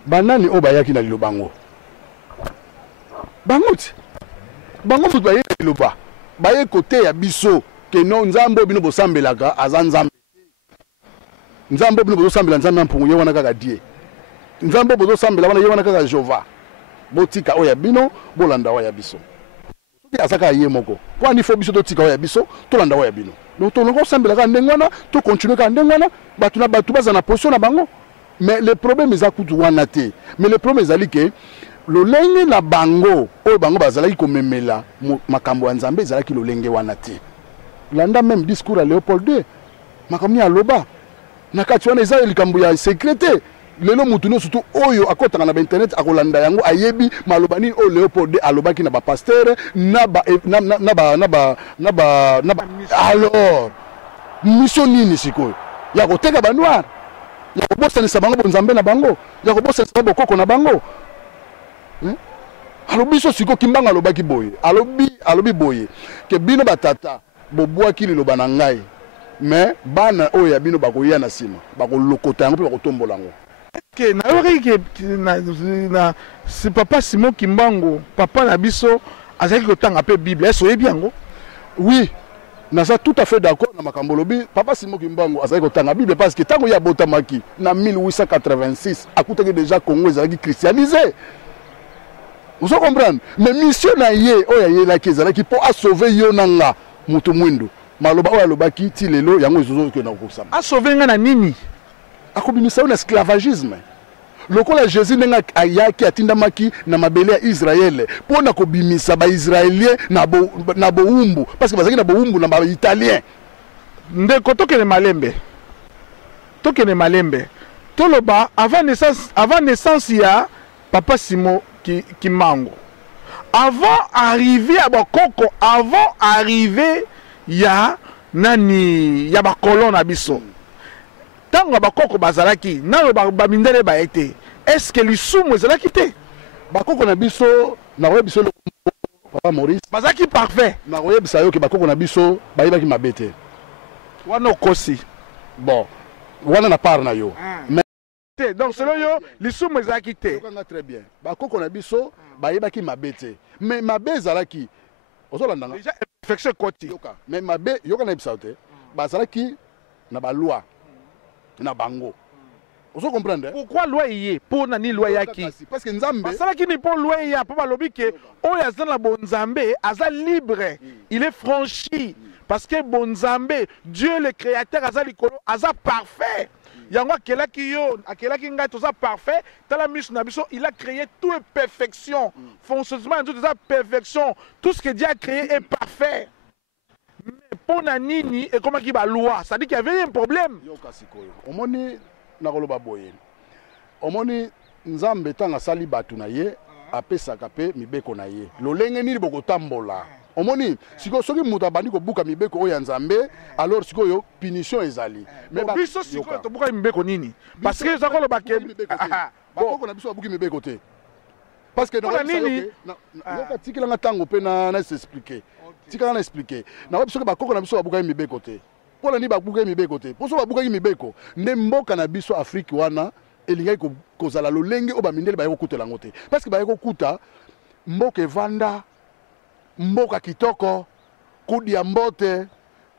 banani obayaki na lilobango bango mutu baye liloba baye côté ya biso ke no nzambo bino bosambelaka aza nzambo bino bosambela nzambe ampungu ye wana kaka die nzambo bosambela wana ye wana kaka Jehova botika oya bino bolanda oya biso azaka ye moko po ni fo biso totika oya biso tolanda oya bino donc to longo sambela ka ndengwana to continuer ka ndengwana batu na batu baza na position na bango mais le problème eza kutu wana te mais le problème ezali ke lolenge na bango oyo bango bazalaki komemela makambo ya nzambe ezalaki lolenge wana te landa même discours à Léopold II makambo ya loba na kati wana eza likambo ya secrétaire lelo mutu no surtout oyo akotanga na internet akolanda yango ayebi maloba nini o Léopold II alobaki na ba pasteur na ba alors mission nini sikoyo ya koteka ba noir ya kobosanisa bango bonzambe na bango ya kobosanisa bokoko na bango alobi so siko Kimbangu alobaki boye alobi boye ke bino batata bobwaki liloba na ngai mais bana oyo ya bino bakoya na sima bakolokota yango mpe bakotombola yango que na c'est papa Simon Kimbangu papa na biso azaki kotanga pe Bible est-ce oyebi yango oui naza tout à fait d'accord na makambo lobi papa Simon Kimbangu azaki kotanga Bible parce que tango ya botamaki na 1886 akutaki déjà Congo ezalaki christianisé vous comprenez mais mission na ye oya ye la kezalaki pour a sauver yo nanga mutu mwindo maloba oya lobaki ti lelo yango ezozo ke na kosama a sauver nga na nini akobimisa na esclavagisme lokola Jésus nenga ayaki atindamaki na mabele ya Israël pona kobimisa ba Israélien na boumbu parce que bazaki na boumbu na ba italien ndeko tokene malembe toloba avant naissance ya papa Simon Kimbangu avant arriver à bakoko avant arriver ya nani ya bakolon na biso tango bakoko bazalaki nano bamindele ba été est-ce que lisumu ezalaki te bakoko na biso na oye biso papa Maurice bazaki parfait na oye biso ke bakoko na biso bayibaki mabete wana okosi bon wana na part na yo mais donc selon yo lisumu ezalaki te très bien bakoko na biso bayibaki mabete mais mabe ezalaki ozolanda déjà imperfection côté yoka mais mabe yoka na ebisauté bazalaki na ba loi na bango ozo comprendre pourquoi loi yé pour nani loi yaki parce que nzambe basalaki ni pour loi ya po balobi ke oyo aza na bonzambe aza libre il est franchi parce que bonzambe Dieu le créateur aza likolo aza parfait yango akelaki yo akelaki ngai toza parfait tala miso na biso il a créé tout est perfection fonctionnement tout est perfection tout ce que Dieu a créé est parfait mais pour nini et comment qui ba loi ça dit qu'il y avait un problème yoka sikoyo omoni na koloba boye omoni nzambe tanga sali batu na ye apesaka pe mibeko na ye lolenge nini bokotambola omoni siko soki muta bandi ko buka mibeko oya nzambe alors siko yo punition ezali mais biso siko to buka mibeko nini parce que ça koloba ke bakoko na biso babuki mibeko te parce que yoka tikilanga tango pe na s'expliquer tikala na expliquer na biso ke bakoko na biso babuka mibeko te pona ni babuka mibeko te poso babuka mibeko nde mboka na biso Afrique wana elingai kozala lolenge o ba mindele ba yokutela ngote parce que ba yokuta mboka evanda mboka kitoko kudia mbote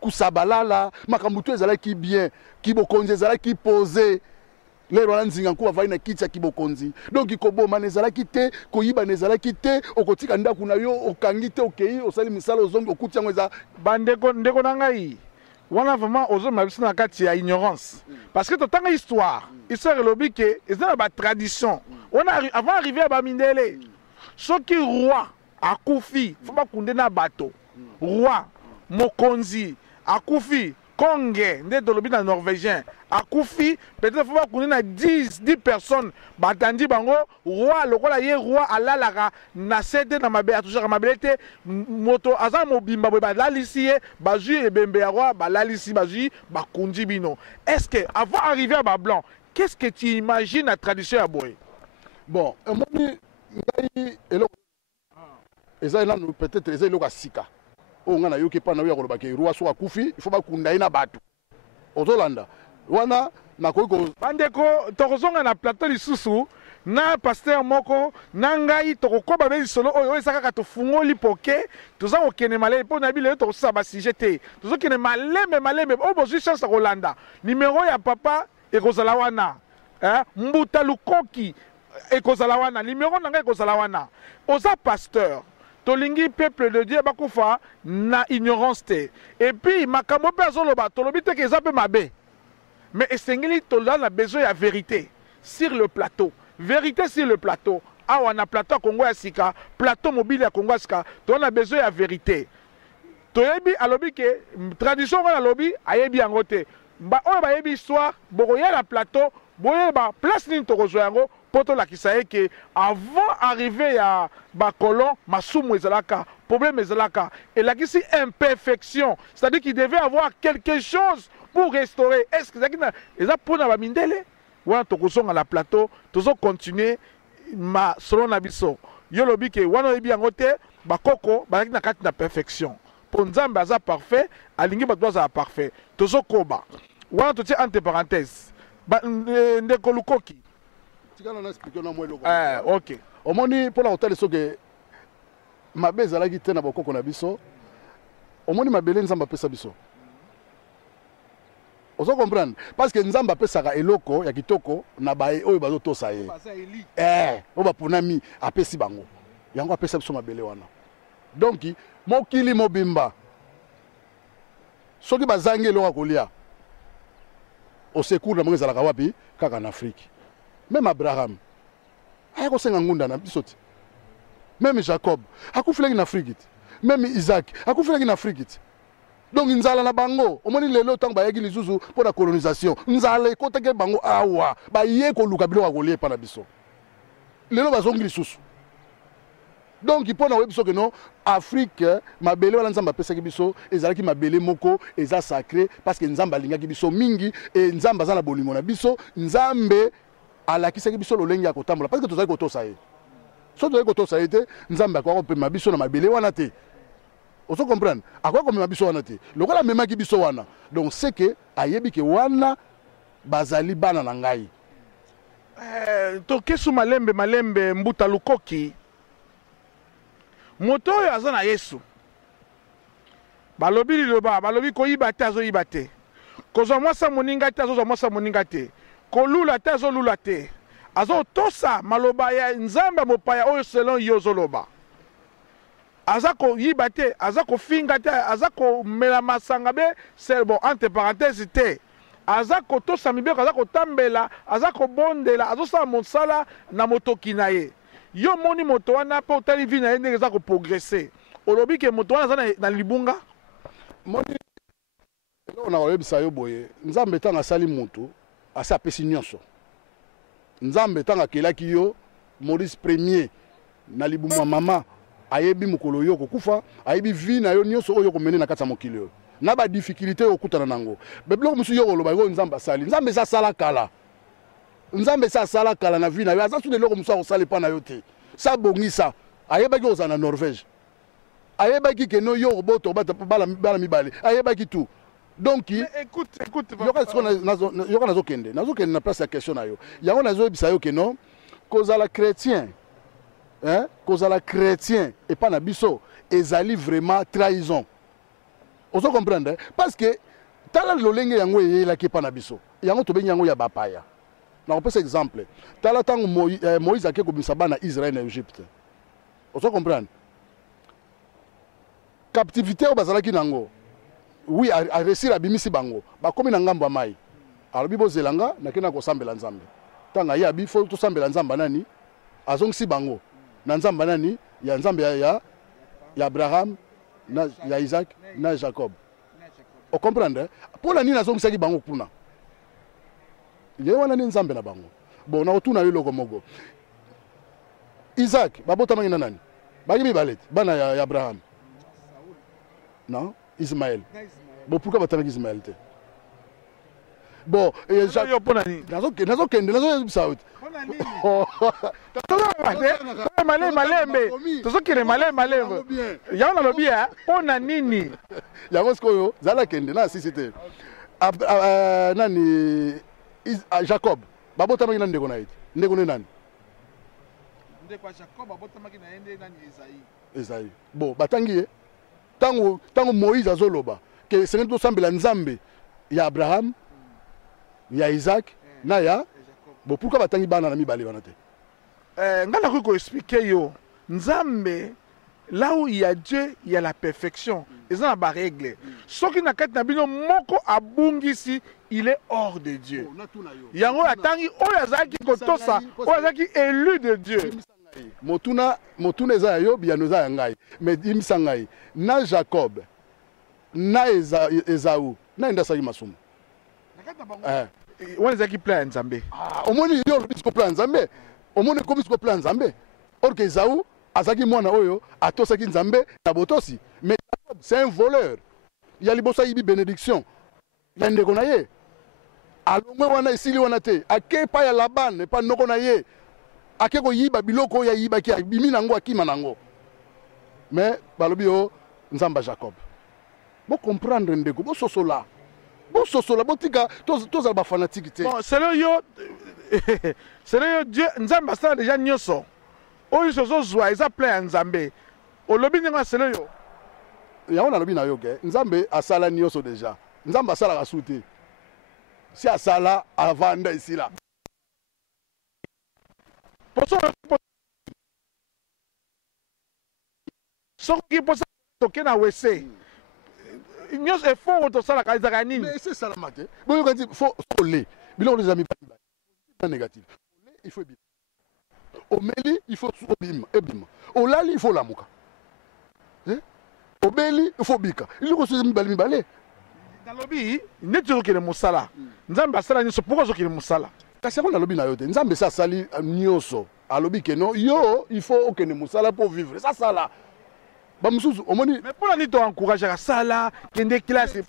kusabalala makambutu ezalaki bien kibokonzi ezalaki posé lero wana nzinga nkuba vai na kiti ya kibokonzi donc ikoboma nezalaki te koyiba nezalaki te okotika ndaku na yo okangi te okei osali misala ozongi okuti yango eza bandeko ndeko na ngai wana vraiment ozoma biso na kati ya ignorance parce que totanga histoire elobi ke eza na batradition wana avant arrivé ya bamindele soki roi akufi fo bakunde na bato roi mokonzi akufi konge nde tolobi na norvégien akufi peut-être fo bakunde na 10 personnes batandi bango roi lokola ye roi alalaka na sete na mabe atujaka mabele te moto aza mobimba boye balalisi ye bazwi ebembe ya roi balalisi bazwi bakundi bino est-ce que avant arrivé à bablanc qu'est-ce que tu imagines la tradition ya boye bon omoni ngai eloko eza nanu peut-être eza eloko asika oyo ngai nayoki mpa na oyo ya koloba ke roi so akufi ifo bakunda ye na bato ozolanda wana nakoki bandeko tokozonga na plateau lisusu na paster moko na ngai tokokoba be lisolo oyo eza kaka tofungoli poke toza kokende maleme mpo na bilelo tokosisa basujet te tozokende malembe oyo bozwi chance ya kolanda nimero ya papa ekozala wana mbuta lukoki ekozala wana nimero na ngai ekozala wana oza pasteur tolingi peuple de Dieu bakufa na ignorance te et puis makambo pe azoloba tolobi te ke eza pe mabe mais esengeli toza na besoin ya vérité sur le plateau vérité sur le plateau awa na plateau ya Congo ya sika plateau mobile ya Congo ya sika toza na besoin ya vérité toyebi alobi ke tradition wana alobi ayebi yango te oyo bayebi histoire bokoya na plateau boyeba place nini tokozwa yango po tolakisa ye ke avant arrivé ya bacolon masumu ezalaka problème ezalaka elakisi imperfection c'est-à-dire qu'il devait avoir quelque chose pour restaurer est-ce que ezalaki na eza mpona bamindele wana tokozonga na plateau tozocontinue masolo na biso yo lobi ke wana oyebi yango te bakoko bazalaki na kati na perfection mpo nzambe aza parfait alingi bato bazala parfait tozokoba wana totie entre parenthèse ndeko lukoki tikana na expliquer na moi eloko ok omoni mpona kotala soki mabe ezalaki te na bokoko na biso omoni mabele nzambe apesa biso ozo comprendre parce que nzambe apesaka eloko ya kitoko na baye oyo bazotosa ye oyo baponami apesi bango yango apesa biso mabele wana donc mokili mobimba soki bazangi eloko ya kolia osecours na bango ezalaka wapi kaka na Afrique même Abraham aya kosenga ngunda na biso te même Jacob akufilaki na Afrique te même Isaac akufilaki na Afrique te donc nzala na bango omoni lelo ntango bayaki lisusu mpo na colonisation nzala ekotaki bango awa baye koluka biloko ya kolia epa na biso lelo bazongi lisusu donc mpo na oyebi biso keno Afrique mabele wana nzambe apesaki biso ezalaki mabele moko eza sacré parce que nzambe alingaki biso mingi e nzambe aza na bolingo na biso nzambe alakisaki biso lolenge ya kotambola parce que tozali kotosa ye so tozali kotosa ye te nzambe akoka kopema biso na mabele wana te ozo comprendre akoka komema biso wana te lokola amemaki biso wana donc c'est que ayebi ke wana bazali bana na ngai tokesu malembe mbuta lukoki moto oyo aza na Yesu balobi liloba balobi koyiba te azoyiba te kozwa mwasa moninga te azozwa mwasa moninga te kolula te azolula te azotosa maloba ya nzambe mopaya oyo selon yo ozoloba aza koyiba te aza kofinga te aza komela masanga be c'est bon entre parenthèses te aza kotosa mibeko aza kotambela aza kobondela azosala mosala na motoki na ye yo moni moto wana mpe otali vi na ye ndenge eza koprogresse olobi ke moto wana aza na libunga moni eloko na koyebisa yo boye nzambe ntango asali moto asi apesi nyonso nzambe ntango akelaki yo Maurice Premier na libuma mama ayebi mokolo yo kokufa ayebi vi na yo nyonso oyo komene na kati ya mokili oyo na badifficulté okutana nango bebiloko mosusu yo koloba oyo nzambe asali nzambe eza asala kala nzambe esa asala kala na vi na yo aza su na eloko mosusu akosala epa na yo te sa bongisa ayebaki kozala na Norvège ayebaki keno yo koboto bala mibale ayebaki tout donc écoute yoka nazokende na place ya question na yo yango nazoyebisa yo keno kozala chrétien kozala chrétien epa na biso ezali vraiment trahison ozo comprendre parce que tala lolenge yango eyelaki epa na biso yango tobengi yango ya bapaya na kopesa exemple tala ntango Moïse ake kobimisa bana Israël na Égypte ozo comprendre captivité oyo bazalaki nango oui aresir abimisi bango bakomi na ngambo ya mai alobi bozelanga nakenda kosambela nzambe ntango aye abi fo tosambela nzamba nani azongisi bango na nzamba nani ya nzambe ya Abraham ya Isaac na Jacob o comprendre mpo na nini azongisaki bango kuna ye wana ni nzambe na bango bon nakotuna yo eloko moko Isaac babotamaki na nani baki mibale te bana ya Abraham non Ismaël bon pourquoi batamaki Ismaël te bon nazokende nazoyebisa yo te tozokende malembe yango nalobi mpo na nini yango sikoyo zala kende na asisi te nani Jacob babotamaki na ndeko na ye te ndeko ne nani Esaïe bon batangi ye tango Moïse azoloba ke sengeli tosambela nzambe ya Abraham ya Isaac na ya bon pourquoi batangi bana na mibale wana te nga nakoki koexplike yo nzambe là où il y a Dieu il y a la perfection eza na barègle soki na kati na bino moko abungisi il est hors de Dieu yango atangi oyo azalaki kotosa oyo azalaki élu de Dieu motuna eza ya yo biyano eza ya ngai mais imisa ngai na Jacob na Esaü na endasaki masumu wana ezalaki plan ya nzambe omoni yo olobi siko plan ya nzambe omoni ekomi siko plan ya nzambe or ke Esaü azalaki mwana oyo atosaki nzambe na botosi mais Jacob c'est un voleur ya liboso ayibi bénédiction ya ndeko na ye alongwe wana esili wana te ake epai ya Laban epai ndoko na ye ake koyiba biloko oyo ayibaki abimi nango akima nango mais balobi yo nzamba Jacob bocomprendre ndeko bososola botika tozala bafanatique te bon selon yo Dieu nzambe asala déjà nyonso oyo tozozwa eza plan ya nzambe olobi ndenge ya selon yo yango nalobi na yo ke nzambe asala nyonso déjà nzambe asalaka su te si asala avanda esila soki mposa toke na wese nyonso efort tosalaka ezalaka nini mais c'est salama te boyoka nti fo ole biloko eza mibali négatif ole il faut ebima omeli il faut ebima olali il faut lamuka obeli il faut bika iloko soza mibale nalobi neti ozokende mosala nzambe asala nyonso pourkoi ozokende mosala kasi yango nalobi na yo te nzambe esi asali nyonso alobi keno yo il faut okende mosala mpo vivre esa sala bamosusu omoni mais mpona nini toencourageaka sala kende classe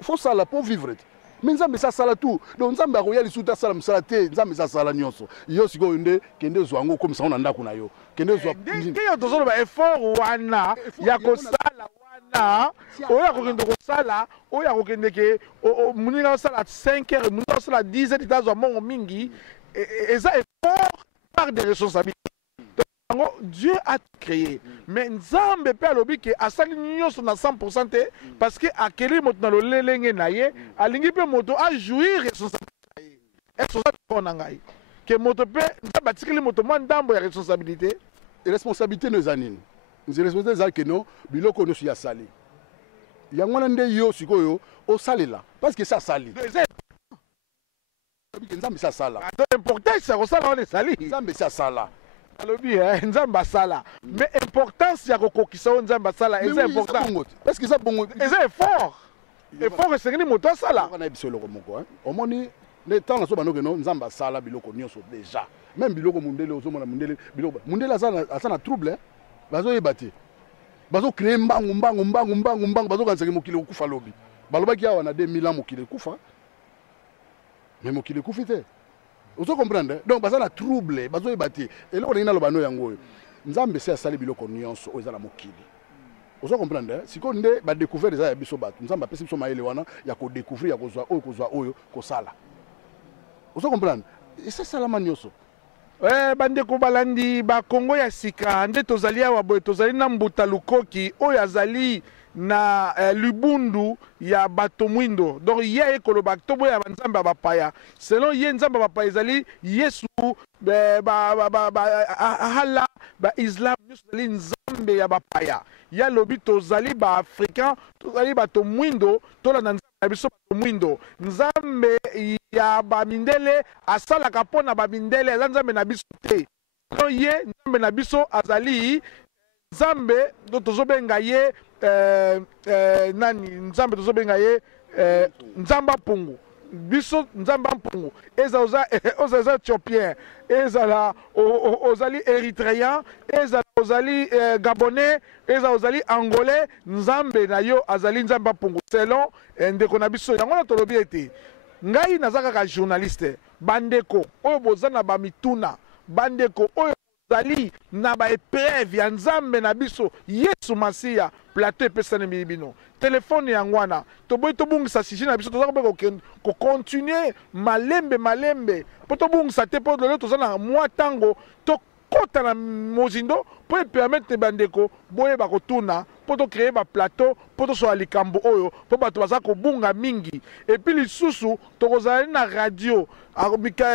fo sala mpo vivre te mais nzambe esi asala tout donc nzambe akoya lisusu te asala mosala te nzambe esi asala nyonso yo sikoyo nde kende ozwa yango okomisa ngo na ndako na yo kende ozwa ngeyo tozoloba effort wana ya kosala wana oyo akokende kosala oyo akokendeke moninga osala 5 heures moninga osala 10 heures itazwa mongo mingi eza effort par des responsabilités Dieu a créé. Mais Nzambe pe alobi ke asali nyonso na 100% te parce que akeli moto na lolelenge na ye alingi pe moto a jouir responsabilité. Responsabilité na ngai. Que moto pe Nzambe atikeli moto mwa ndambo ya responsabilité. Responsabilité no zanini. Nzi responsabilité za ke no biloko no ya sali. Yango na nde yo sikoyo o salela parce que ça sali. Nzambe sa sala. C'est important ça resala on sali. Nzambe sa sala. Alobi Nzambe sala. Mais importance ya kokokisa Nzambe sala est important. Parce que ça bongo. C'est fort. Effort c'est que moto sala. On a bisolo moko hein. Omoni le temps na so bano ke no Nzambe sala biloko nyonso déjà. Même biloko mundele ozo mona mundele biloko. Mundele asana trouble. Bazo yebati. Bazo créer mbangu bazo kanisa ke mokili okufa lobi. Balobaki awa na 2000 ans mokili okufa. Mais mokili kufite. Vous comprenez? Donc baza na trouble, bazo yebati. Et là on est na lobano yango. Nzambe se asali biloko nyonso o ezala mokili. Vous comprenez? Si ko nde ba découvrir za ya biso bato. Nzambe apesi biso mayele wana ya ko découvrir ya kozwa oyo ko sala. Vous comprenez? Et ça salama nyonso. Bande ko balandi ba Kongo ya sika nde tozali awa boye tozali na Mbuta Lukoki oyo azali na Lubundu ya bato mwindo. Donc ye ekoloba tobo ya Nzambe bapaya. Selon ye Nzambe bapaya ezali Yesu hala ba Islam nyosali Nzambe ya bapaya. Ya lobi tozali ba Africain, tozali bato mwindo, tola na Nzambe biso bato mwindo. Nzambe ya ba mindele asala kapona ba mindele Nzambe na biso te. No ye Nzambe na biso azali Nzambe do tozobenga ye nani Nzambe tozobenga ye Nzamba pungu biso Nzamba pungu eza Éthiopien ezala ozali Érythréen ezala ozali Gabonais ezala ozali Angolais Nzambe na yo azali Nzamba pungu selon ndeko na biso yango na tolobi ete ngai nazaka ka journaliste bandeko oyo bozana ba mituna bandeko oyo zali na ba épreuve ya Nzambe na biso Yesu Masiya plateau epesani bino telefone yangwana toboyi tobungisa siji na biso toza ko continuer malembe po tobungisa te po lelo toza na mwa tango tokota na mozindo po epermettre bandeko boyeba kotuna po tocreye ba plateau po tosola likambo oyo po bato baza kobunga mingi epuis lisusu tokozala na radio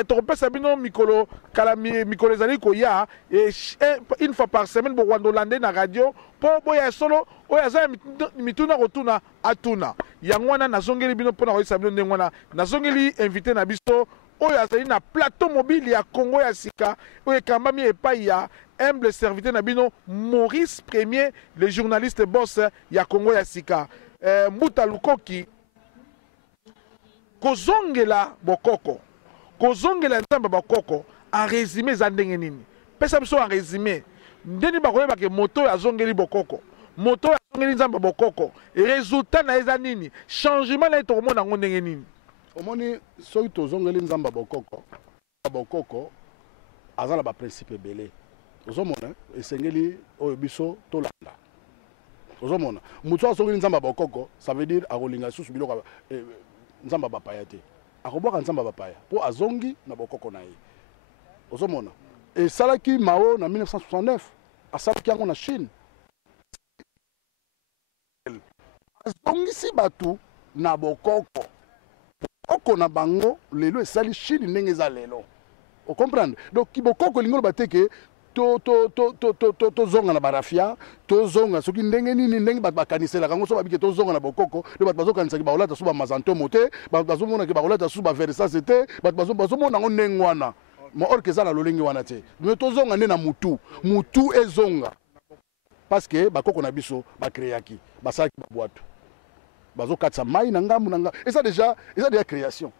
tokopesa bino mikolo kala mikolo ezali koya une fois par semaine bokwandolande na radio po boya solo oyo aza mituna kotuna atuna yango wana nazongeli bino mpona koyisa bino ndenge wana nazongeli invité na biso oyo azali na plateau mobile ya Congo ya sika oyo ekambami epai ya humble serviteur na bino Maurice Premier le journaliste boss ya Congo ya sika Mbuta Lukoki kozongela bokoko kozongela Nzambe bokoko en résumé za ndenge nini pesa biso en résumé ndeni bakoyeba ke moto azongeli bokoko moto azongeli Nzambe bokoko résultat na eza nini changement na tokomona ngo ndenge nini omoni soki tozongeli Nzambe bokoko azala ba principe ebele ozomona esengeli oyo biso tolanda ozomona moto azongeli Nzambe bokoko ça veut dire akolinga susu biloko Nzambe bapaya te akobwaka Nzambe bapaya po azongi na bokoko na ye ozomona esalaki Mao na 1969 asalaki yango na Chine azongisi bato na bokoko bokoko na bango lelo esali Chine ndenge eza lelo o comprendre donc bokoko lingo bateke tozonga na barafia tozonga soki ndenge nini ndenge bato bakanisela kango so babike tozonga na bokoko nde bato bazokanisaki bakolata so bamazantomo te bato bazomonaki bakolata so baversase te bato bazomona yango ndenge wana ma orke eza na lolenge wana te me tozonga nde na mutu ezonga parce que bakoko na biso bakreaki basalaki babwato bazokatisa mai na ngambu eza déjà création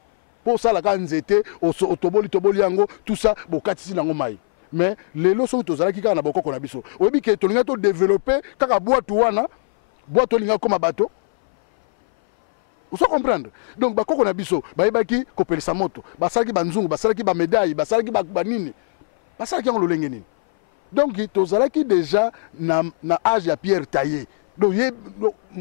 po osalaka nzete otoboli yango tout ça bokatisi nango mai mais lelo soki tozalaki kaka na bokoko na biso oyebi ke tolinga todéveloppe kaka bwato wana bwato olinga koma bato oso comprendre donc bakoko na biso bayebaki kopelisa moto basalaki banzungu basalaki bamédaille basalaki banini basalaki yango lolenge nini donc tozalaki déjà na âge ya pierre taillé donc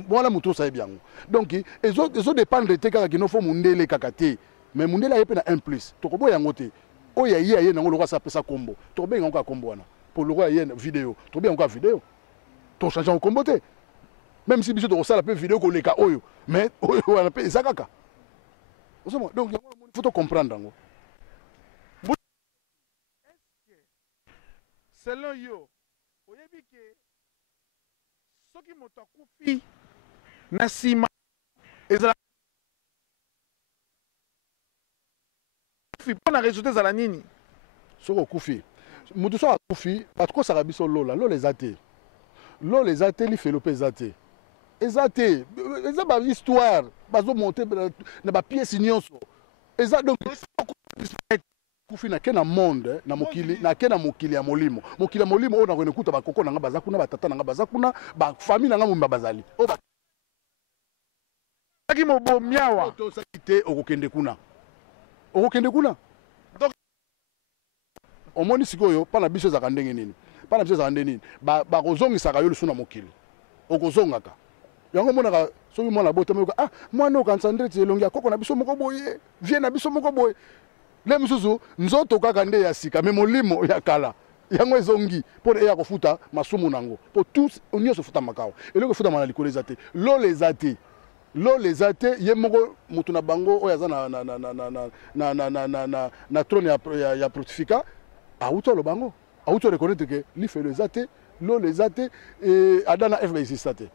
wana moto osayebi yango donc ezodépendre te kaka kino fo mundele kaka te mais mundele aye mpe na 1+ tokoboya yango te oyo aye nango lokwa asapesa kombo tokobenga yango kaka kombo wana pour le roi une vidéo trop bien encore vidéo to changer en comboté même si biso to ça la peu vidéo ko leka oyo mais oyo on appelle ça kaka donc il faut comprendre ngo selon yo oyebi ke soki moto akufi na sima ezala mpona résultat ezala nini soki okufi moto soki akufi batukosaka biso lola lola eza te lola eza te lifelo mpe eza te eza te eza bahistoire bazomonte na bapiese nyonso eza donc kufi na ke na monde na mokili na ke na mokili ya molimo oyo nakone kuta bakoko nanga baza kuna batata nanga baza kuna bafamille nanga momba bazali saki mobomiawa tosaki te okokende kuna donc omoni sikoyo mpana biso ezaka ndenge nini bakozongisaka yo lisu na mokili okozongaka yango monaka soki mwana botama mwana okanisa ndeti elongi ya koko na biso moko boye vie na biso moko boye le misusu nzoto kaka nde ya sika me molimo ya kala yango ezongi mpo eya kofuta masumu nango mpo tous nyonso efuta makao eloko efutama na likolo eza te lola eza te ye moko motu na bango oyo aza na trone ya protifika awuti oloba bango awuti oreconnaître ke lifelo eza te lola eza te ada na fba esista te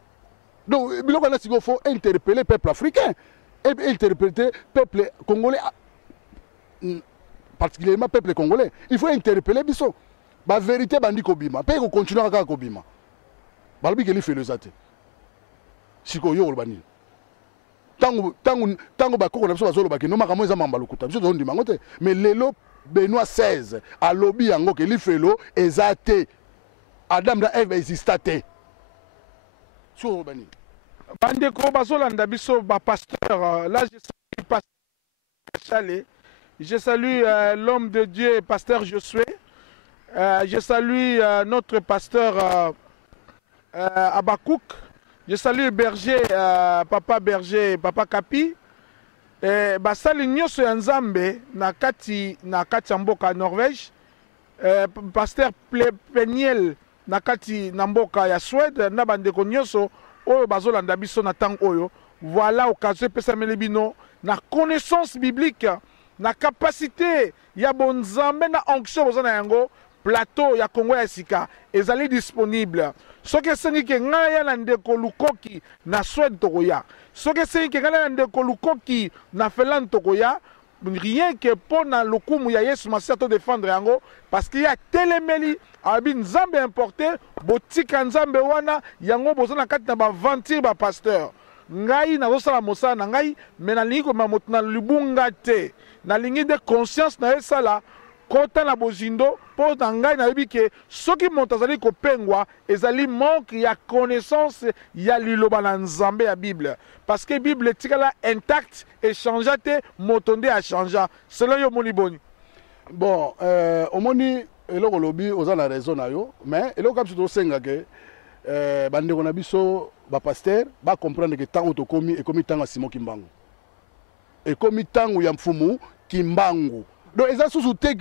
donc biloko wana sikoyo faut interpeller peuple africain et interpréter peuple congolais particulièrement peuple congolais il faut interpeller biso bavérité bandi kobima mpe ekokontinue kaka kobima balobi ke lifelo eza te sikoyo yo oloba nini tango bakoko na biso bazolobaki no makambo eza mamba lokuta biso tozondima yango te mais lelo Benoît 16 alobi yango ke lifelo eza te adam na eve exista te so oloba nini bandeko bazolanda biso bapasteur là je salue pasteur Chalet, je salue l'homme de Dieu pasteur Josué, je salue notre pasteur Abakouk, je salue berger papa berger papa Kapi basali nyonso ya Nzambe na kati ya mboka Norvège, pasteur Peniel na kati na mboka ya Suède na bandeko nyonso oyo bazolanda biso na tango oyo. Voilà occasion pesameli bino na connaissance biblique na capacité ya bonzambe na onction bozana yango plateau ya Congo ya sika ezali disponible. Soki esengi ke ngai ya na ndeko lukoki na Suède tokoya, soki esengi ke ngai ya na ndeko lukoki na Finlande tokoya, rien que pour na lokumu ya Yesu Masiya to défendre yango parce qu'il y a telemeli abi nzambe importé botika nzambe wana yango bozana kati na ba ventir ba pasteur ngai nazosala mosala na ngai me nalingi koma moto na libunga te nalingi de conscience na esala kota na bozindo mpo na ngai nayebi ke soki moto azali kopengwa ezali manque ya connaissance ya liloba na nzambe ya Bible parce que Bible etikala intact echangea te moto nde achangea selon yo moni boni bon omoni eloko lobi oza na raison na yo mais eloko kaka biso tosenga ke bandeko na biso bapasteur bacomprendre ke ntango tokomi ekomi ntango ya Simon Kimbangu ekomi ntango ya mfumu Kimbangu donc eza susu te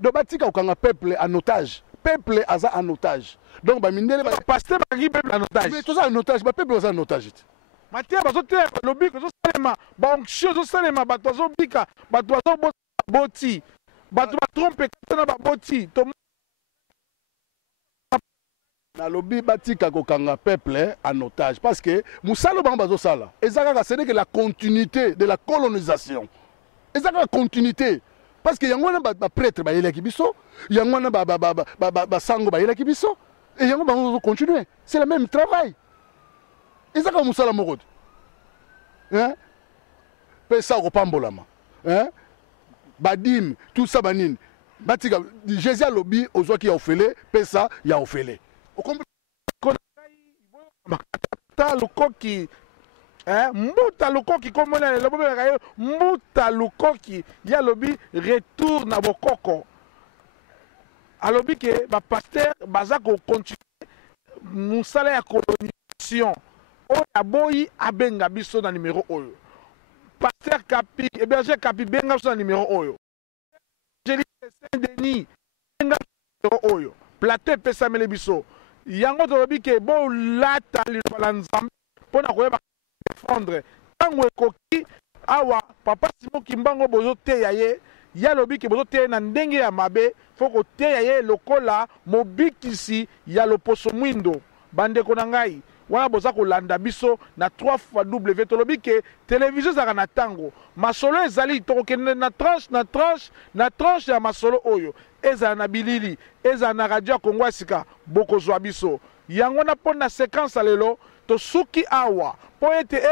donc batika kokanga peuple en otage peuple aza en otage donc bamindele pasteur baki peuple en otage mais toza en otage bapeuple baza en otage te matia bazoteya balobi kozosalema baonction ezosalema bato bazobika bato bazoboti bato batrompe kata na baboti nalobi batika kokanga peuple en otage parce que musala bango bazosala eza kaka ce n'est que la continuité de la colonisation eza kaka continuité parce que yango wana baprêtre bayelaki biso yango wana basango bayelaki biso et yango bango continuer c'est le même travail eza kaka musala moko te mpe sa kopambolama badim tout ça banini batika Jésus alobi ozwaki ya ofele mpe sa ya ofele mbuta lukoki mbuta lukoki komona lelo bobelaka yo mbuta lukoki ya alobi retour na bokoko alobi ke bapasteur baza kocontinue mosala ya colonisation oyo aboyi abenga biso na numero oyo pasteur Kapi héberger Kapi benga biso na numero oyo Saint-Denis benga numero oyo plateau epesameli biso yango tolobi ke bolata liloba na Nzambe mpona koyeba défendre ntango ekoki awa papa Simon Kimbangu bozoteya ye ya lobi ke bozoteya na ndenge ya mabe fo koteya ye lokola mobikisi ya loposo mwindo bandeko na ngai wana boza kolanda biso na 3 fois W tolobi ke télévision ezalaka na ntango masolo ezali tokokende na tranche ya masolo oyo ezala na bilili ezala na radio ya Kongo ya sika bokozwa biso yango na mpo na séquence ya lelo tosuki awa mpo ete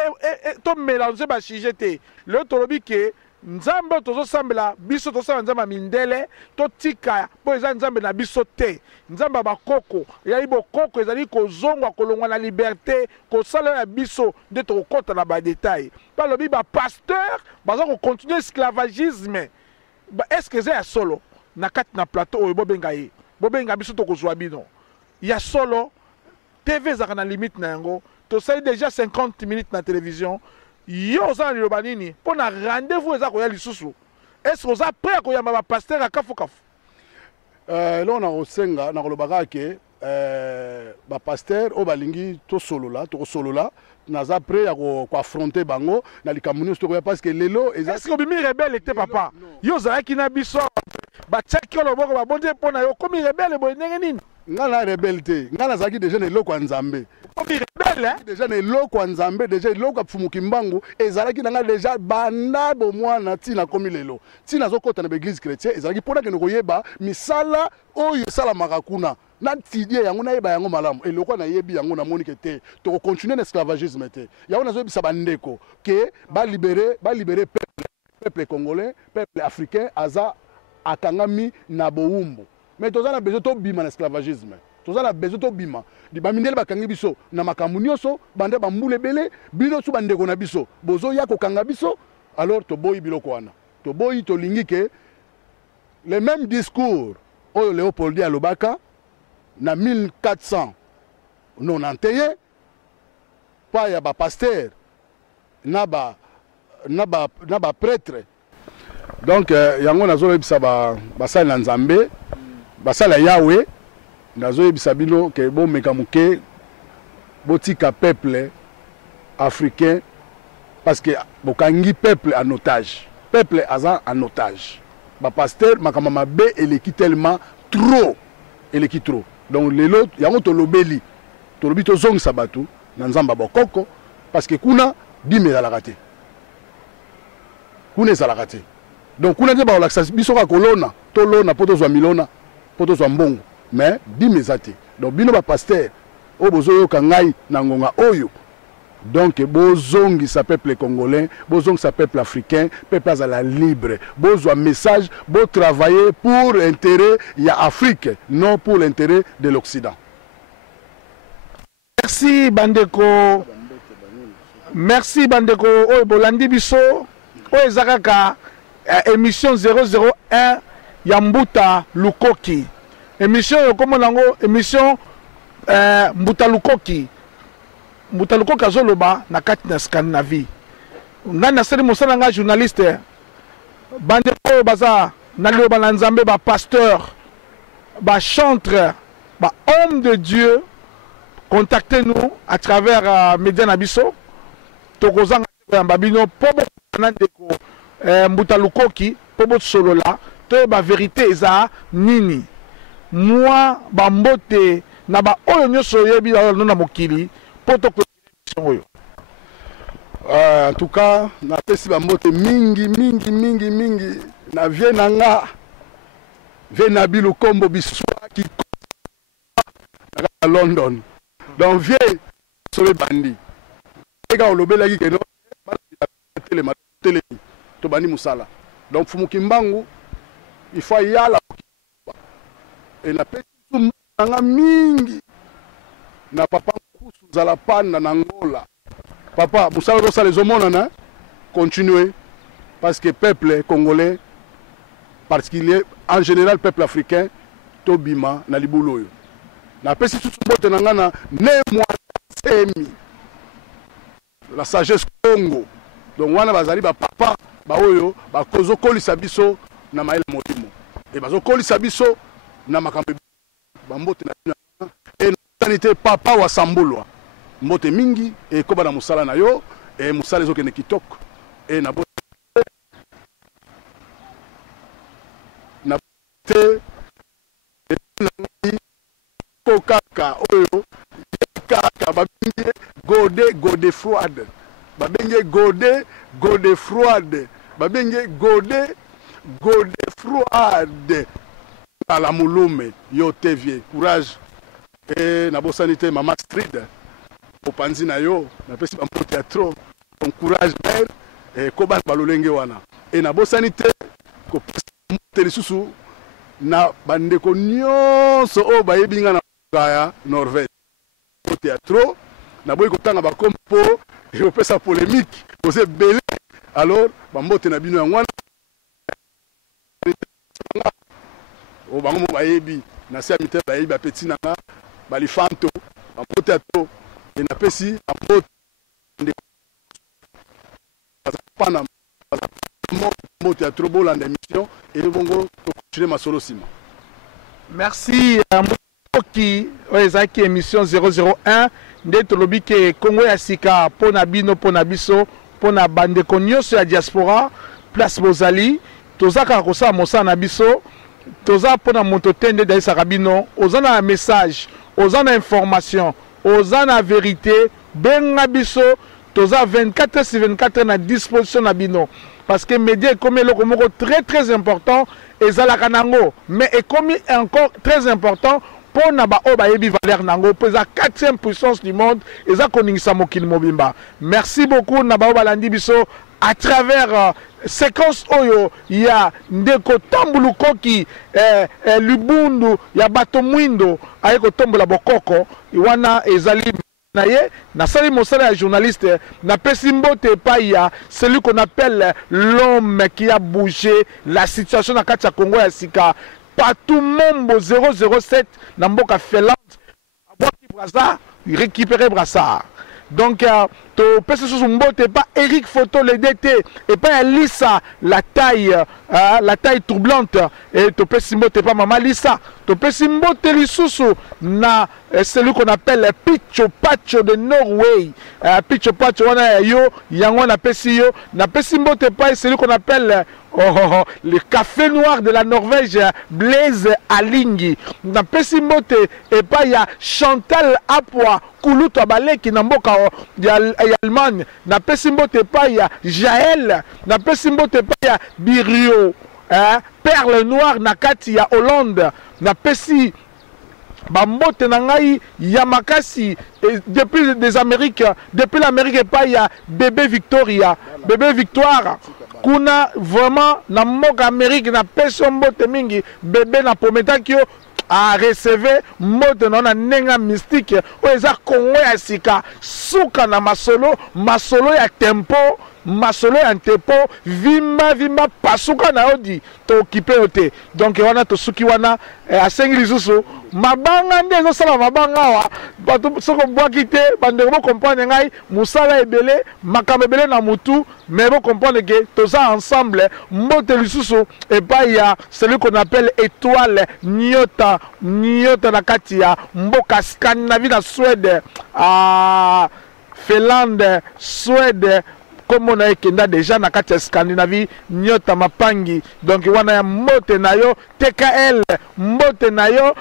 tomélange basujet te lelo tolobi ke Nzambe tozosambela biso tosala Nzambe mindele totika mpo eza Nzambe na biso te Nzambe bakoko ezali bokoko ezali kozongwa kolongwa na liberté kosala ya biso nde tokokota na badetail balobi bapasteur baza kocontinue esclavagisme est-ce que eza ya solo na kati na plateau oyo bobenga biso tokozwa bino ya solo TV ezaka na limite na yango tosali déjà 50 minutes na télévision yo oza na liloba nini mpo na rendez-vous eza koya lisusu est-ce que oza prêt akoyamba bapasteur ya kafukafu eloko na kosenga na kolobaka ke bapasteur oyo balingi tokosolola naza prêt ya koaffronte bango na likambo nyonso tokoya parce que lelo est-ce que obimi rebele te papa yo ozalaki na biso batiaki yo loboko babonde mpo na yo okomi rebele boye ndenge nini nga na rebele te nga nazalaki deja na eloko ya Nzambe deja na eloko ya Nzambe deja eloko ya Mfumuki Mbangu ezalaki na nga deja banda bomwana ntina komi lelo ntina azokota na baeglise chrétien ezalaki mpona kende koyeba misala oyo esalamaka kuna na tidie yango nayeba yango malamu eloko nayebi yango namonike te tokokontinue na esclavagisme te yango nazoyebisa bandeko ke balibere peuple congolais peuple africain aza akangami na bowumbu mais toza na besoin tobima na esclavagisme toza na besoin tobima bamindele bakangi biso na makambo nyonso bande bambula ebele bino so bandeko na biso bozoya kokanga biso alors toboyi biloko wana toboyi tolingi ke le même discours oyo Léopold alobaka na 1491 pa ya bapasteur na baprêtre donc yango nazoyebisa basali na Nzambe basala Yawe nazoyebisa bino ke bomeka moke botika peuple africain parce que bokangi peuple en otage peuple aza en otage bapasteur makambo mabe eleki tellement trop donc lelo yango tolobi tozongisa bato na Nzamba bokoko parce que kuna dime ezalaka te donc kuna nde baolakisa biso ka kolona tolona mpo tozwa milona mpo tozwa mbongo mais dime eza te donc bino bapasteur oyo bozoyoka ngai na ngonga oyo donc bozongisa peuple congolais bozongisa peuple africain peuple azala libre bozwa message botravailler pour l'intérêt ya Afrique non pour l'intérêt de l'Occident. Merci bandeko oyo bolandi biso oyo eza kaka émission 001 ya Mbuta Lukoki émission oyo komona yango émission Mbuta Lukoki azoloba na kati na Scandinavie nga nasali mosala nga journaliste bandeko oyo baza na liloba na Nzambe bapasteur bachantre homme de Dieu contactez-nous à travers média na biso tokozanga koyamba bino mpo bokana ndeko Mbuta Lukoki mpo bosolola toyeba vérité eza nini mwa bambote na baoyo nyonso oyebi na mokili mpo tokoémission oyo en tout cas napesi bambote mingi na vie na nga vie na bilu kombo biswa ki na London donc vie solo bandi eka olobelaki keno tele to bandi musala donc Mfumuki Mbangu il faut yala et na pesi nga mingi na papa kusu zala panda na Angola papa musala to sala zomonana continuer parce que peuple congolais particulier en général peuple africain tobima na libulu oyo na pesi susu mbote na ngana ne mwa semi la sagesse Congo donc wana bazali ba papa ba oyo ba kozo kolisa biso na maele molimo et bazo kolisa biso na makambo bambote na bino e sanité papa wa Sambulwa mbote mingi e koba na musala na yo e musala ezokende kitoko e na bote kaka oyo kaka babenge gode froide babenge gode froide babenge gode froide ala mulume yo tevie courage et na bosanité mama Street opanzi na yo na pesi ba théâtre ton courage belle et koba balolenge wana et na bosanité ko telisusu na bandeko nyonso o bayebinga na kaya Norvège au théâtre na boyi kotanga ba kompo et opesa polémique posé belé alors bambote na bino ngwana o bango mo bayebi na sia mite bayebi ba petit nanga balifanto bambote ato et na pesi bambote de pana mo théâtre bolanda émission et bongo to continuer ma solo sima. Merci Moki Oezaki émission 001 nde tolobi ke Congo ya sika pona bino pona biso pona bande konyoso ya diaspora place bozali tozaka kosa mosa na biso toza pona moto tende daisa kabino ozana message ozana information ozana vérité benga biso toza 24 sur 24 na disposition na bino parce que média est comme eloko moko très important ezalaka nango mais est comme encore très important pour naba oba yebi valeur nango pour la 4e puissance du monde eza koningisa mokili mobimba. Merci beaucoup naba oba landi biso à travers séquence oyo ya ndeko tambulu koki lubundu ya bato mwindo ayeko tombola bokoko wana ezali na ye na sali mosala ya journaliste na pesi mbote epai ya celui qu'on appelle l'homme qui a bougé la situation na kati ya Congo ya sika partout Mombo 007 na mboka Finlande abwaki Braza récupérer Brassard donc to pesi sous mbote pas Eric Photo le DT et pas Lisa la taille troublante et to pesi mbote pas Mama Lisa to pesi mbote lisusu na celui qu'on appelle Picho Pacho de Norway Picho Pacho wana yo yango na pesi yo na pesi mbote pas celui qu'on appelle le café noir de la Norvège Blaise Alingi na pesi mbote et pas ya Chantal Apwa Kuluto Baleki na mboka ya Allemagne na pesi mbote pas ya Jaël na pesi mbote pas ya Birio Perle Noire na kati ya Hollande na pesi bambote na ngai ya makasi depuis des Amériques depuis l'Amérique pas ya bébé Victoria bébé Victoire kuna vraiment na mboka Amérique na peso mbote mingi bébé na pometaki yo a recevé mbote na nenga mystique o eza Congo ya sika suka na masolo ya tempo masolo ya tempo vimba pasuka na odi to occupé ote donc wana to suki wana asengi lisusu mabanga nde ezosala mabanga awa bato soko bwaki te bandeko bo comprendre ngai musala ebele makambo ebele na mutu mais bo comprendre que toza ensemble mbote lisusu epai ya celui qu'on appelle étoile nyota na kati ya mboka Scandinavie na Suède Finlande Suède comme on a ekenda déjà na kati ya Scandinavie nyota mapangi donc wana ya mbote na yo TKL mbote na yo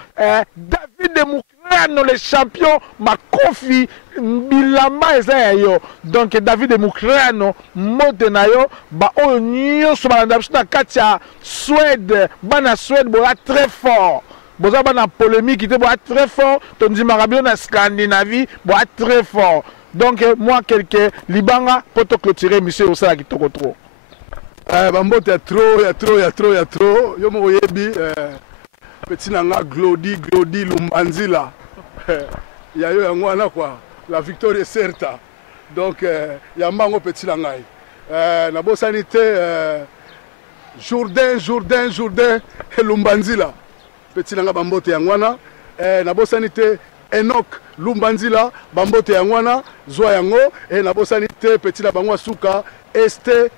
David de Mukrano le champion makofi bilamba eza ya yo donc David de Mukrano mbote na yo ba oyo nyonso balanda biso na kati ya Suède bana Suède bola très fort boza bana polémique te bola très fort tondimaka bino na Scandinavie bola très fort. Donc moi quelqu'un libanga pour te clôturer monsieur Osala qui toko trop. Bambote ya trop yo mo yebi petit nanga Glody Lumbanzila ya yo yango wana quoi la victoire est certa donc ya mbango petit nanga na bosanité Jourdain Lumbanzila petit nanga bambote yango wana na bosanité Enoch Lumbanzila bambote yangwana zwa yango et na bosani te petit la bangwa suka este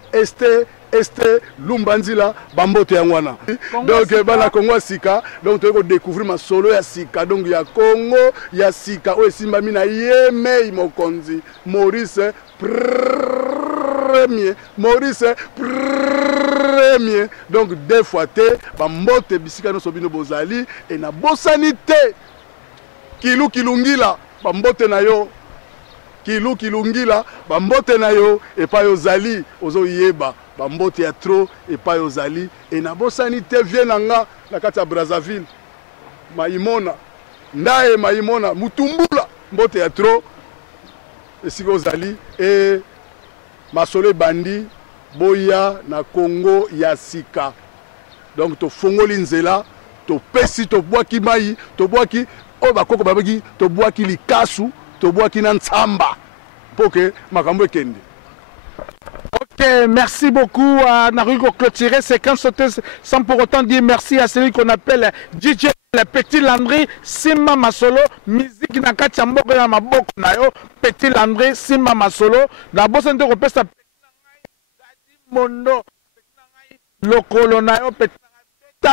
este lumbanzila bambote yangwana donc bana Congo sika donc tu découvrir ma solo ya sika donc ya Congo ya sika o esimbami na yeme mokonzi Maurice premier donc deux fois te bambote bisika no sobino bozali et na bosanité kilungila bambote na yo kilungila bambote na yo et pas yozali ozo yeba bambote ya trop et pas yozali et na bosanité vienanga na kati ya Brazzaville maimona ndaye maimona mutumbula mbote ya trop esika ozali et masolo bandi boya na Congo ya sika donc to fongoli nzela to pesi to bwaki mai to bwaki o bakoko babaki to bwaki likasu to bwaki na ntsamba poke makambo ekende. Ok, merci beaucoup à Narugo clôturer séquence sans pour autant dire merci à celui qu'on appelle DJ le Petit Landry Simma Masolo musique na kati ya mboko ya maboko na yo Petit Landry Simma Masolo na bosa nde kopesa mondo lokolo na yo Petit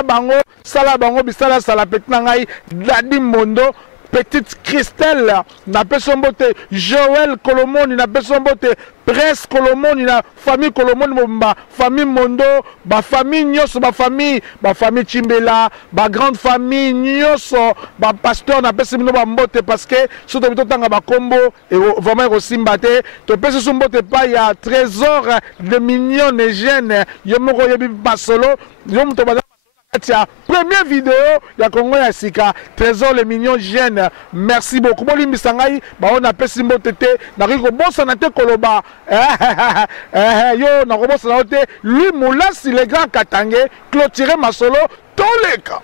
bango sala bango bisala sala Petit ngai Dadi Mondo Petite Christelle na pesombote Joël Colomoni na pesombote Prince Colomoni na famille Colomoni ba famille Mondo ba famille Nyoso ba famille Chimbela ba grande famille Nyoso ba pasteur na pesimino ba mbote parce que surtout tanga ba combo et vraiment rosimbate to pese sombote pa ya trésor de millions de jeunes yo moko yebi basolo yo mto ba première vidéo ya Congo ya sika trésor les millions jeunes merci beaucoup boli misangai ba on appelle simbo tete na riko bossa na te koloba yo na ko bossa na te lui moulasi les grands katangé clôturer masolo toleka.